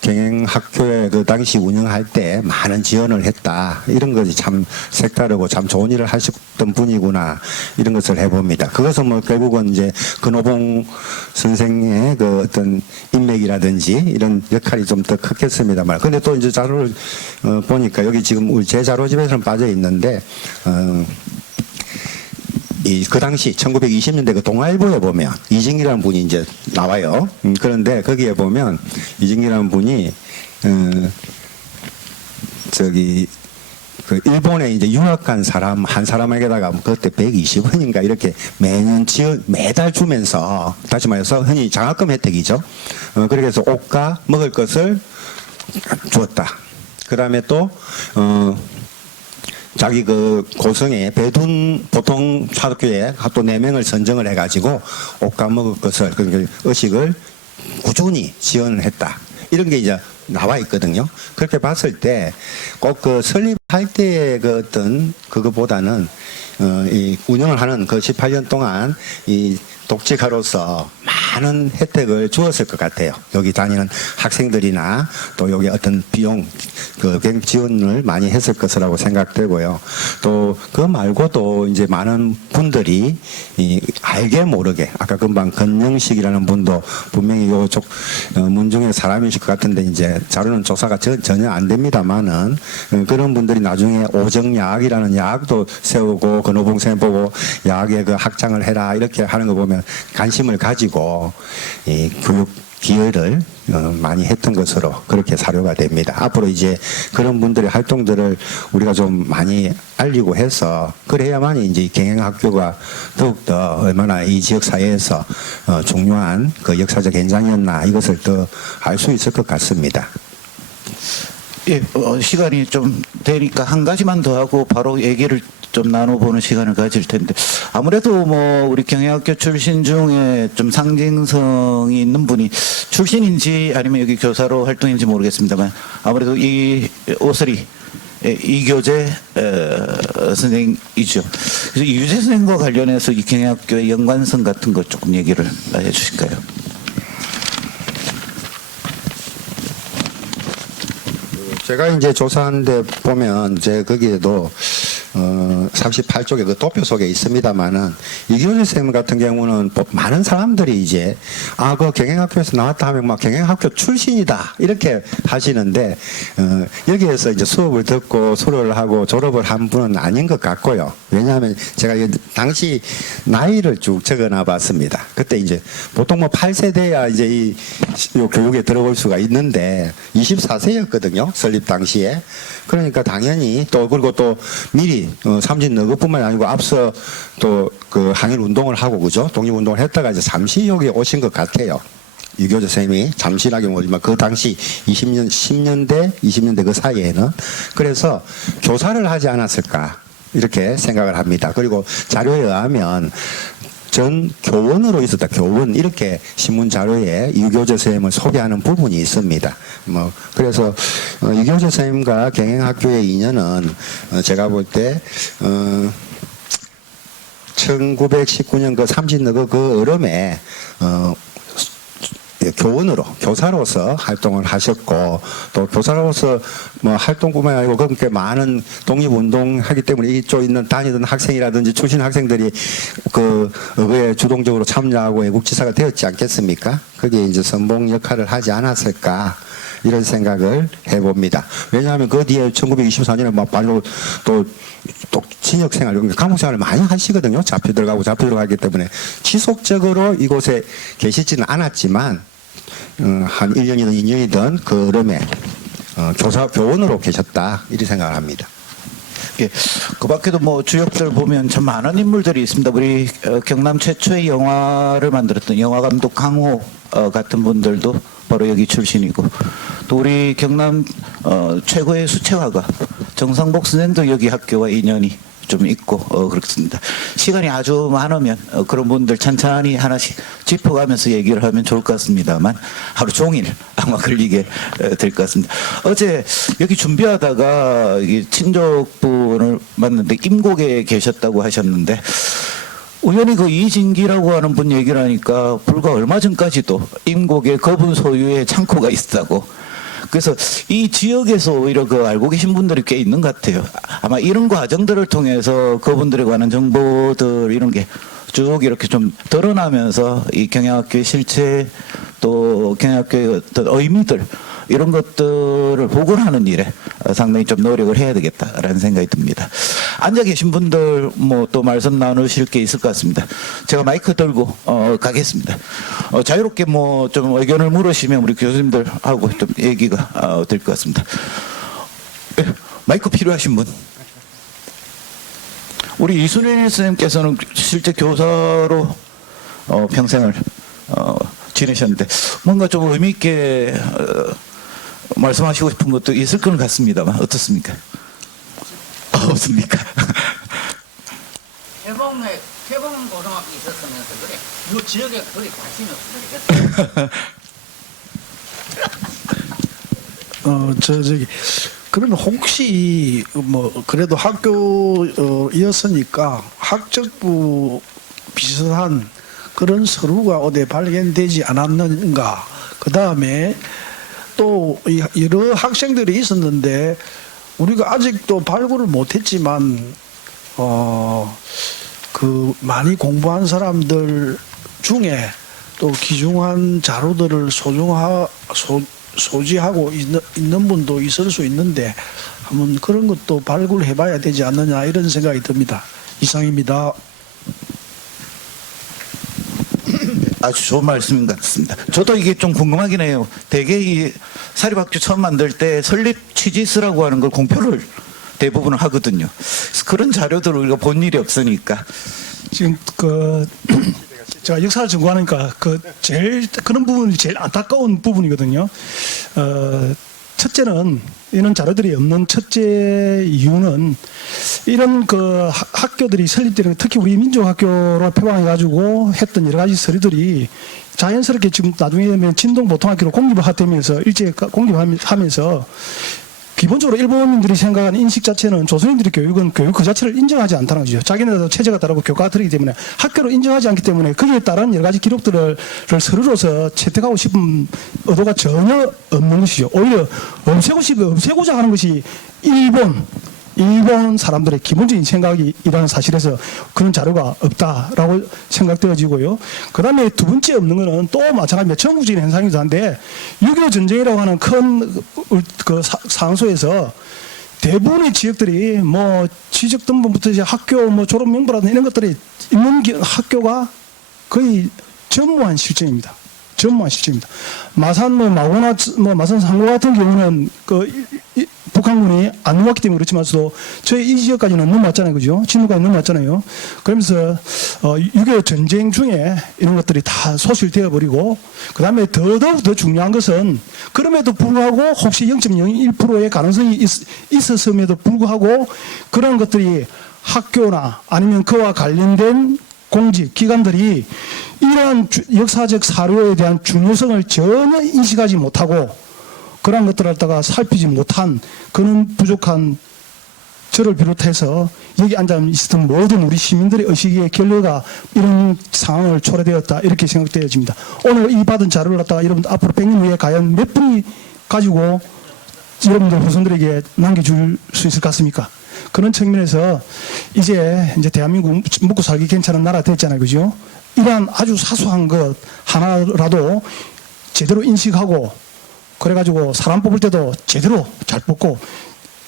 경영학교에 그 당시 운영할 때 많은 지원을 했다. 이런 것이 참 색다르고 참 좋은 일을 하셨던 분이구나. 이런 것을 해봅니다. 그것은 뭐 결국은 이제 근호봉 선생의 그 어떤 인맥이라든지 이런 역할이 좀 더 컸겠습니다만. 근데 또 이제 자료를 보니까 여기 지금 우리 제 자료집에서는 빠져 있는데, 그 당시 1920년대 그 동아일보에 보면 이진기라는 분이 이제 나와요. 그런데 거기에 보면 이진기라는 분이 저기 그 일본에 이제 유학 간 사람 한 사람에게다가 그때 120원인가 이렇게 매년 매달 주면서 다시 말해서 흔히 장학금 혜택이죠. 그렇게 해서 옷과 먹을 것을 주었다. 그다음에 또 자기 그 고성에 배둔 보통 사학교에 또 4명을 선정을 해가지고 옷과 먹을 것을 그러니까 의식을 꾸준히 지원을 했다. 이런 게 이제 나와 있거든요. 그렇게 봤을 때 꼭 그 설립할 때의 그 어떤 그거보다는 이 운영을 하는 그 18년 동안 이 독지가로서 많은 혜택을 주었을 것 같아요. 여기 다니는 학생들이나 또 여기 어떤 비용 그 지원을 많이 했을 것이라고 생각되고요. 또 그 말고도 이제 많은 분들이 알게 모르게 아까 금방 건영식이라는 분도 분명히 요쪽 문중의 사람이실 것 같은데 이제 자료는 조사가 전혀 안 됩니다만은 그런 분들이 나중에 오정야학이라는 야학도 세우고 건호봉생 보고 야학의 그 학장을 해라 이렇게 하는 거 보면 관심을 가지고 이 교육 기여를 많이 했던 것으로 그렇게 사료가 됩니다. 앞으로 이제 그런 분들의 활동들을 우리가 좀 많이 알리고 해서 그래야만 이제 경영학교가 더욱더 얼마나 이 지역 사회에서 중요한 그 역사적 현장이었나 이것을 더 알 수 있을 것 같습니다. 예, 시간이 좀 되니까 한 가지만 더 하고 바로 얘기를 좀 나눠보는 시간을 가질 텐데 아무래도 뭐 우리 경영학교 출신 중에 좀 상징성이 있는 분이 출신인지 아니면 여기 교사로 활동인지 모르겠습니다만 아무래도 이 오설이 이교재 선생이죠. 그래서 이교재 선생과 관련해서 이 경영학교의 연관성 같은 것 조금 얘기를 해주실까요? 제가 이제 조사한 데 보면 제 거기에도 38쪽에 그 도표 속에 있습니다만은 이교재 선생님 같은 경우는 많은 사람들이 이제 그 경영학교에서 나왔다 하면 막 경영학교 출신이다 이렇게 하시는데 여기에서 이제 수업을 듣고 수료를 하고 졸업을 한 분은 아닌 것 같고요. 왜냐하면 제가 당시 나이를 쭉 적어놔 봤습니다. 그때 이제 보통 뭐 8세 돼야 이제 이 교육에 들어올 수가 있는데 24세였거든요. 설립 당시에. 그러니까 당연히 또 그리고 또 미리 삼진너그뿐만 아니고 앞서 또 그 항일 운동을 하고 그죠 독립 운동을 했다가 이제 잠시 여기 오신 것 같아요. 이교재 선생님이 잠시라기 모르지만 그 당시 10년대 20년대 그 사이에는 그래서 교사를 하지 않았을까 이렇게 생각을 합니다. 그리고 자료에 의하면 전 교원으로 있었다. 교원 이렇게 신문 자료에 이교재 선생님을 소개하는 부분이 있습니다. 뭐 그래서 이교재 선생님과 경영학교의 인연은 제가 볼 때 1919년 그 삼진너그 그 얼음에 교원으로 교사로서 활동을 하셨고 또 교사로서 뭐 활동뿐만 아니고 그렇게 많은 독립운동하기 때문에 이쪽 있는 다니던 학생이라든지 출신 학생들이 그 의회에 주동적으로 참여하고 애국지사가 되었지 않겠습니까? 그게 이제 선봉 역할을 하지 않았을까 이런 생각을 해봅니다. 왜냐하면 그 뒤에 1924년에 막 바로 또 진역생활, 감옥생활을 많이 하시거든요. 잡혀 들어가기 때문에 지속적으로 이곳에 계시지는 않았지만 한 1년이든 2년이든 그름에 교원으로 계셨다 이렇게 생각을 합니다. 예, 그 밖에도 뭐 주역들 보면 참 많은 인물들이 있습니다. 우리 경남 최초의 영화를 만들었던 영화 감독 강호 같은 분들도 바로 여기 출신이고, 또 우리 경남 최고의 수채화가 정상복 선생도 여기 학교와 인연이 좀 있고 그렇습니다. 시간이 아주 많으면 그런 분들 천천히 하나씩 짚어가면서 얘기를 하면 좋을 것 같습니다만 하루 종일 아마 걸리게 될 것 같습니다. 어제 여기 준비하다가 친족분을 만났는데 임곡에 계셨다고 하셨는데, 우연히 그 이진기라고 하는 분 얘기를 하니까 불과 얼마 전까지도 임곡에 거분 소유의 창고가 있다고. 그래서 이 지역에서 오히려 그 알고 계신 분들이 꽤 있는 것 같아요. 아마 이런 과정들을 통해서 그분들에 관한 정보들 이런 게 쭉 이렇게 좀 드러나면서 이 경영학교의 실체 또 경영학교의 어떤 의미들 이런 것들을 보고하는 일에 상당히 좀 노력을 해야 되겠다라는 생각이 듭니다. 앉아 계신 분들 뭐 또 말씀 나누실 게 있을 것 같습니다. 제가 마이크 들고 가겠습니다. 자유롭게 뭐 좀 의견을 물으시면 우리 교수님들하고 좀 얘기가 될 것 같습니다. 마이크 필요하신 분? 우리 이순일 선생님께서는 실제 교사로 평생을 지내셨는데 뭔가 좀 의미 있게 말씀하시고 싶은 것도 있을 것 같습니다만 어떻습니까? 없습니까? 개봉 고등학교 있었으면서 그래. 이 지역에 그리 관심이 없어. 저기 그러면 혹시 뭐 그래도 학교였으니까 학적부 비슷한 그런 서류가 어디 발견되지 않았는가? 그 다음에 또 여러 학생들이 있었는데 우리가 아직도 발굴을 못했지만 그 많이 공부한 사람들 중에 또 귀중한 자료들을 소지하고 있는 분도 있을 수 있는데 한번 그런 것도 발굴해봐야 되지 않느냐 이런 생각이 듭니다. 이상입니다. 아주 좋은 말씀인 것 같습니다. 저도 이게 좀 궁금하긴 해요. 대개 이 사립학교 처음 만들 때 설립 취지서라고 하는 걸 공표를 대부분 하거든요. 그래서 그런 자료들을 우리가 본 일이 없으니까. 지금 제가 역사를 전공하니까 제일 그런 부분이 제일 안타까운 부분이거든요. 첫째는 이런 자료들이 없는 첫째 이유는 이런 그 학교들이 설립되는, 특히 우리 민족학교로 표방해가지고 했던 여러 가지 서류들이 자연스럽게 지금 나중에 되면 진동보통학교로 공립화되면서 일제 공립하면서 기본적으로 일본인들이 생각하는 인식 자체는 조선인들의 교육은 교육 그 자체를 인정하지 않다는 거죠. 자기네들도 체제가 다르고 교과가 다르기 때문에 학교로 인정하지 않기 때문에 거기에 따른 여러 가지 기록들을 서류로서 채택하고 싶은 의도가 전혀 없는 것이죠. 오히려 없애고자 하는 것이 일본 사람들의 기본적인 생각이라는 사실에서 그런 자료가 없다라고 생각되어지고요. 그 다음에 두 번째 없는 거는 또 마찬가지입니다. 전국적인 현상이기도 한데 6.25 전쟁이라고 하는 큰 그 상소에서 대부분의 지역들이 뭐 지적 등본부터 이제 학교 뭐 졸업 명부라든지 이런 것들이 있는 학교가 거의 전무한 실정입니다. 마산 마고나 마산 상고 같은 경우는 북한군이 안 넘었기 때문에 그렇지만서도 저희 이 지역까지는 넘어왔잖아요, 그죠? 진도까지 넘어왔잖아요. 그러면서 6.25 전쟁 중에 이런 것들이 다 소실되어 버리고, 그 다음에 더더욱 더 중요한 것은 그럼에도 불구하고 혹시 0.01%의 가능성이 있었음에도 불구하고 그런 것들이 학교나 아니면 그와 관련된 공직 기관들이 이러한 역사적 사료에 대한 중요성을 전혀 인식하지 못하고 그런 것들을 갖다가 살피지 못한 그런 부족한 저를 비롯해서 여기 앉아 있었던 모든 우리 시민들의 의식의 결례가 이런 상황을 초래되었다 이렇게 생각되어집니다. 오늘 이 받은 자료를 갖다가 여러분들 앞으로 100년 후에 과연 몇 분이 가지고 여러분들 후손들에게 남겨줄 수 있을 것 같습니까? 그런 측면에서 이제 대한민국 먹고 살기 괜찮은 나라 됐잖아요, 그죠? 이러한 아주 사소한 것 하나라도 제대로 인식하고 그래가지고 사람 뽑을 때도 제대로 잘 뽑고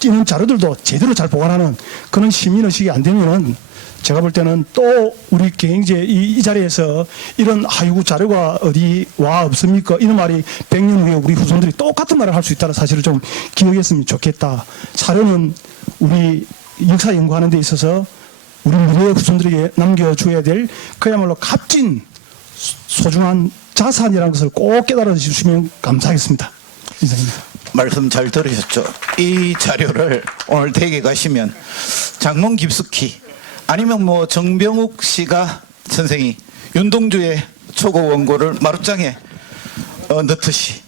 이런 자료들도 제대로 잘 보관하는 그런 시민의식이 안 되면은 제가 볼 때는 또 우리 경영제 이 자리에서 이런 아이고 자료가 어디 와 없습니까? 이런 말이 100년 후에 우리 후손들이 똑같은 말을 할 수 있다는 사실을 좀 기억했으면 좋겠다. 사료는 우리 역사 연구하는 데 있어서 우리 미래의 후손들에게 남겨줘야 될 그야말로 값진 소중한 자산이라는 것을 꼭 깨달아 주시면 감사하겠습니다. 이상입니다. 말씀 잘 들으셨죠? 이 자료를 오늘 댁에 가시면 장문 깊숙이 아니면 뭐 정병욱 씨가 선생이 윤동주의 초고 원고를 마루장에 넣듯이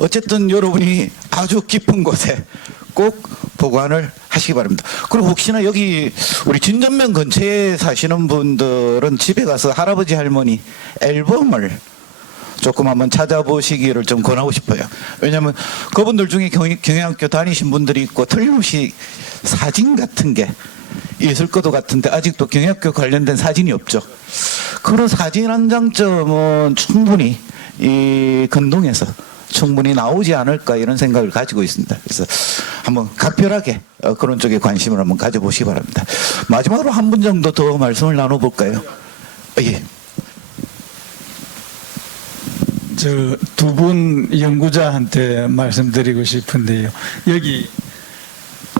어쨌든 여러분이 아주 깊은 곳에 꼭 보관을 하시기 바랍니다. 그리고 혹시나 여기 우리 진전면 근처에 사시는 분들은 집에 가서 할아버지 할머니 앨범을 조금 한번 찾아보시기를 좀 권하고 싶어요. 왜냐하면 그분들 중에 경영학교 다니신 분들이 있고 틀림없이 사진 같은 게 있을 것도 같은데 아직도 경영학교 관련된 사진이 없죠. 그런 사진 한 장쯤은 충분히 이 근동에서 충분히 나오지 않을까 이런 생각을 가지고 있습니다. 그래서 한번 각별하게 그런 쪽에 관심을 한번 가져보시기 바랍니다. 마지막으로 한 분 정도 더 말씀을 나눠볼까요? 예. 저 두 분 연구자한테 말씀드리고 싶은데요. 여기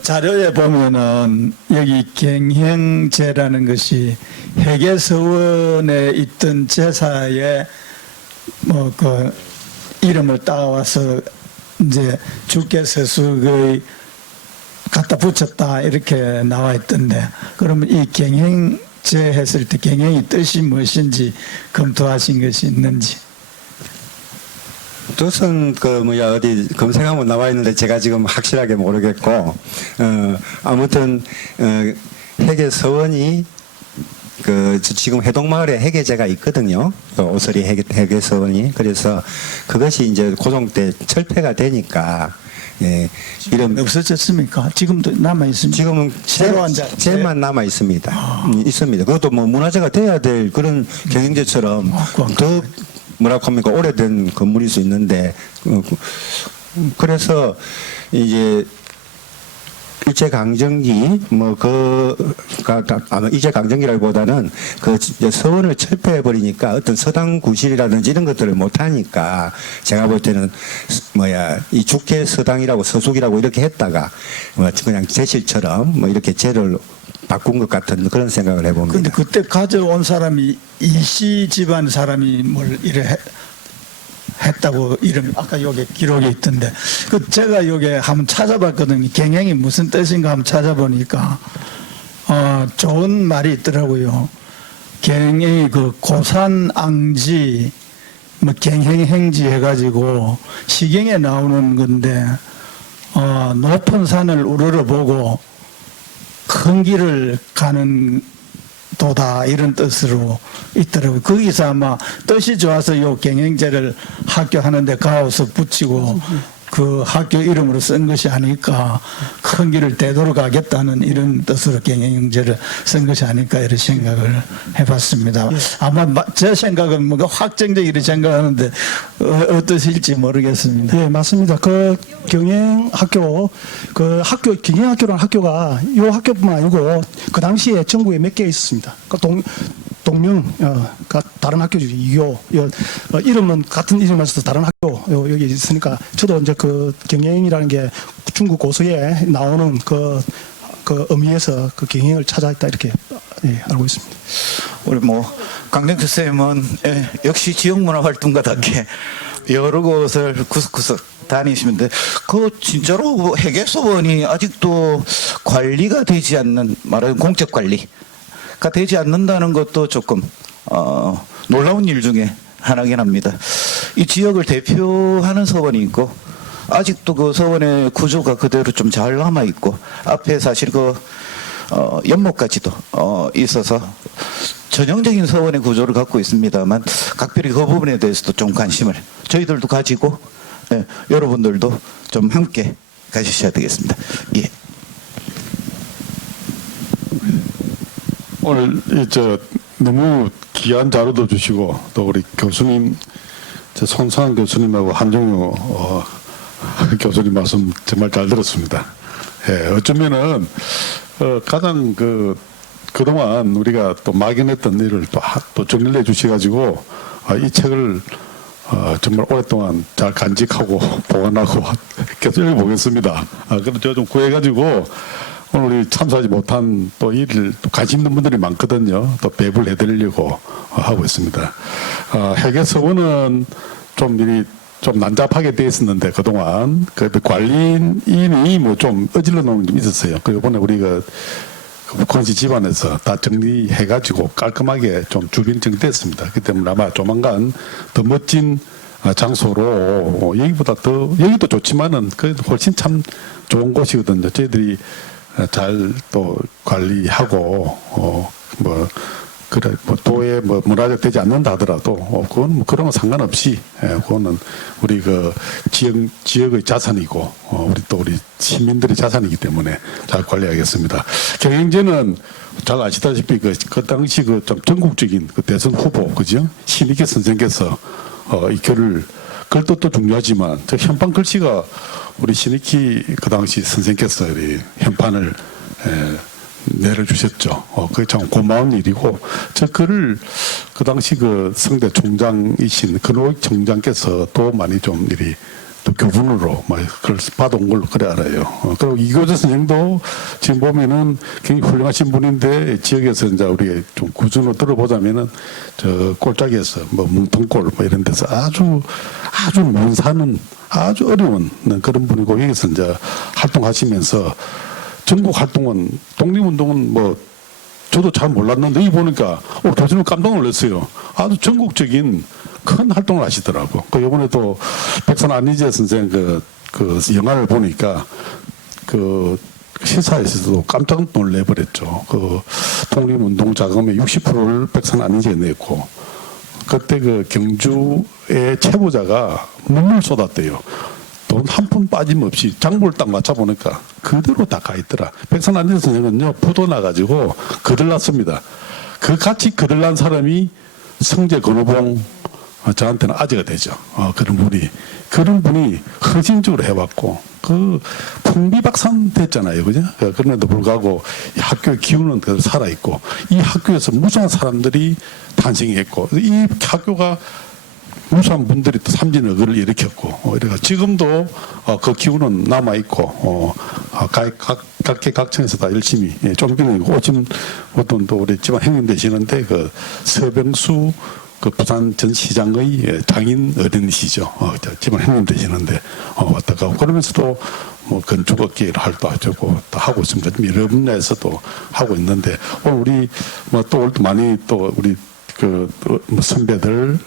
자료에 보면은 여기 갱행제라는 것이 회계서원에 있던 제사에 뭐 그 이름을 따와서 이제 주께서수의 갖다 붙였다 이렇게 나와 있던데, 그러면 이 갱행제 했을 때 갱행의 뜻이 무엇인지 검토하신 것이 있는지. 뜻은 어디 검색하면 나와 있는데 제가 지금 확실하게 모르겠고, 아무튼 회계서원이 지금 해동마을에 회계제가 있거든요. 오설이 회계서원이. 그래서 그것이 이제 고종 때 철폐가 되니까 이름 없어졌습니까? 지금도 남아 있습니다. 지금은 새로 한 제만 남아 있습니다. 있습니다. 그것도 뭐 문화재가 돼야 될 그런 경영제처럼 더 뭐라고 합니까, 오래된 건물일 수 있는데, 그래서 이제 일제강점기 아마 일제강점기라기보다는 서원을 철폐해 버리니까 어떤 서당 구실이라든지 이런 것들을 못 하니까 제가 볼 때는 이 주계 서당이라고 서숙이라고 이렇게 했다가 그냥 제실처럼 이렇게 제를 바꾼 것 같은 그런 생각을 해봅니다. 근데 그때 가져온 사람이 이씨 집안 사람이 뭘 이래 했다고 이름 아까 여기 기록에 있던데, 그 제가 여기 한번 찾아봤거든요. 갱행이 무슨 뜻인가 한번 찾아보니까 좋은 말이 있더라고요. 갱행이 그 고산앙지 뭐 갱행행지 해가지고 시경에 나오는 건데, 높은 산을 우러러보고 큰 길을 가는 도다 이런 뜻으로 있더라고요. 거기서 아마 뜻이 좋아서 요 경영제를 학교 하는데 가와서 붙이고 그 학교 이름으로 쓴 것이 아닐까, 큰 길을 되돌아가겠다는 이런 뜻으로 경영제를 쓴 것이 아닐까 이런 생각을 해봤습니다. 아마 제 생각은 뭔가 확정적으로 생각하는데 어떠실지 모르겠습니다. 예, 맞습니다. 그 경영학교, 경영학교라는 학교가 이 학교뿐만 아니고 그 당시에 전국에 몇 개 있었습니다. 동명, 다른 학교죠. 이교, 이름은 같은 이름에서도 다른 학교, 여기 있으니까 저도 이제 그 경영이라는 게 중국 고서에 나오는 그 의미에서 그 경영을 찾아있다 이렇게 알고 있습니다. 우리 강정수 쌤은 역시 지역문화활동가답게 여러 곳을 구석구석 다니시는데, 그 진짜로 회계소원이 아직도 관리가 되지 않는, 말하자면 공적 관리가 되지 않는다는 것도 조금 놀라운 일 중에 하나긴 합니다. 이 지역을 대표하는 서원이 있고 아직도 그 서원의 구조가 그대로 좀 잘 남아 있고 앞에 사실 그 연못까지도 있어서 전형적인 서원의 구조를 갖고 있습니다만 각별히 그 부분에 대해서도 좀 관심을 저희들도 가지고 여러분들도 좀 함께 가주셔야 되겠습니다. 예. 오늘 너무 귀한 자료도 주시고 또 우리 교수님 손상한 교수님하고 한종우 교수님 말씀 정말 잘 들었습니다. 예, 어쩌면은 가장 그동안 우리가 또 막연했던 일을 또 정리를 해주셔가지고 이 책을 정말 오랫동안 잘 간직하고 보관하고 계속 읽어보겠습니다. 그래서 제가 좀 구해가지고 오늘 우리 참석하지 못한 또 일을 또 관심 있는 분들이 많거든요. 또 배부를 해드리려고 하고 있습니다. 회계서원은 좀 난잡하게 돼 있었는데 그동안 그래도 관리인이 뭐 좀 어질러 놓은 게 좀 있었어요. 그리고 이번에 우리가 북한시 집안에서 다 정리해가지고 깔끔하게 좀 주변 정리됐습니다. 그렇기 때문에 아마 조만간 더 멋진 장소로 여기보다 더 여기도 좋지만은 그 훨씬 참 좋은 곳이거든요. 저희들이 잘 또 관리하고 그래 도에 문화적 되지 않는다 하더라도 그건 뭐 그런 건 상관없이 그거는 우리 그 지역의 자산이고 우리 시민들의 자산이기 때문에 잘 관리하겠습니다. 경영제는 잘 아시다시피 그 당시 좀 전국적인 그 대선 후보 그죠 신익희 선생께서 이 글도 중요하지만 저 현판 글씨가 우리 신익희 그 당시 선생께서 이 현판을 내려주셨죠. 그게 참 고마운 일이고, 저 글을 그 당시 그 성대 총장이신 근호익 총장께서 또 많이 좀 일이 또 교분으로 막 그걸 받아온 걸로 그래 알아요. 그리고 이교재 선생도 지금 보면은 굉장히 훌륭하신 분인데 지역에서 이제 우리 좀 구준으로 들어보자면은 저 꼴짝에서 뭉텅골 이런 데서 아주 먼 사는 아주 어려운 그런 분이고 여기서 이제 활동하시면서 전국 활동은 독립운동은 저도 잘 몰랐는데 여기 보니까 교수님 깜짝 놀랐어요. 아주 전국적인 큰 활동을 하시더라고. 이번에도 백선 안희재 선생 그 영화를 보니까 그 시사에서도 깜짝 놀래버렸죠. 그 독립운동 자금의 60%를 백선 안희재에 냈고 그때 그 경주의 채무자가 눈물 쏟았대요. 돈 한 푼 빠짐없이 장부를 딱 맞춰보니까 그대로 다 가있더라. 백선 안희재 선생은요 부도 나가지고 거들 났습니다. 그 같이 거들 난 사람이 성재 건호봉 저한테는 아재가 되죠. 그런 분이 헌신적으로 해왔고 그 풍비박산 됐잖아요, 그죠? 그런데도 불구하고 이 학교의 기운은 그대로 살아있고 이 학교에서 무수한 사람들이 탄생했고 이 학교가 무수한 분들이 또 삼진의거를 일으켰고 이래가 지금도 그 기운은 남아 있고 각계각층에서 다 열심히 좀 전에 오신 어떤 또 우리 집안 형님 되시는데 그 서병수 그 부산 전 시장의 장인 어른이시죠. 집안 형님 되시는데 왔다 가고 그러면서도 건축업계를 활동하고 또 하고 있습니다. 여러 분야에서도 하고 있는데 오늘 우리 또 많이 또 우리 선배들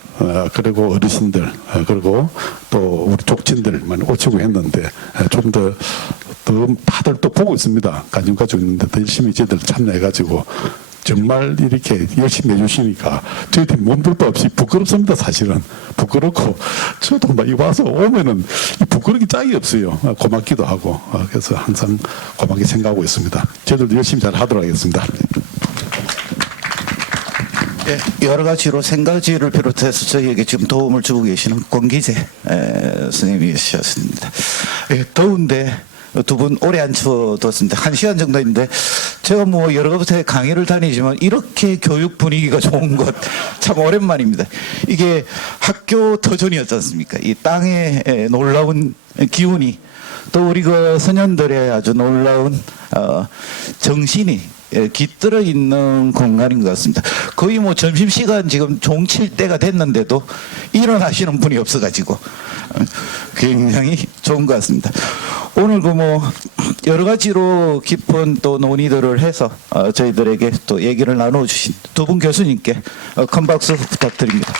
그리고 어르신들 그리고 또 우리 족친들 많이 오시고 했는데 좀 더 다들 또 보고 있습니다. 관심 가지고 있는데 더 열심히 저희들 참여해가지고 정말 이렇게 열심히 해주시니까 저희들 몸둘 바 없이 부끄럽습니다. 사실은 부끄럽고 저도 막 와서 오면은 부끄러운 게 짝이 없어요. 고맙기도 하고 그래서 항상 고맙게 생각하고 있습니다. 저희들도 열심히 잘 하도록 하겠습니다. 여러 가지로 생각지를 비롯해서 저희에게 지금 도움을 주고 계시는 권기재 선생님이셨습니다. 더운데 두 분 오래 앉혀뒀습니다. 1시간 정도인데 제가 여러 곳에 강의를 다니지만 이렇게 교육 분위기가 좋은 것 참 오랜만입니다. 이게 학교 터전이었지 않습니까? 이 땅의 놀라운 기운이 또 우리 그 소년들의 아주 놀라운 정신이 깃들어 있는 공간인 것 같습니다. 거의 점심시간 지금 종칠 때가 됐는데도 일어나시는 분이 없어가지고 굉장히 좋은 것 같습니다. 오늘 여러 가지로 깊은 또 논의들을 해서 저희들에게 또 얘기를 나눠주신 두 분 교수님께 큰 박수 부탁드립니다.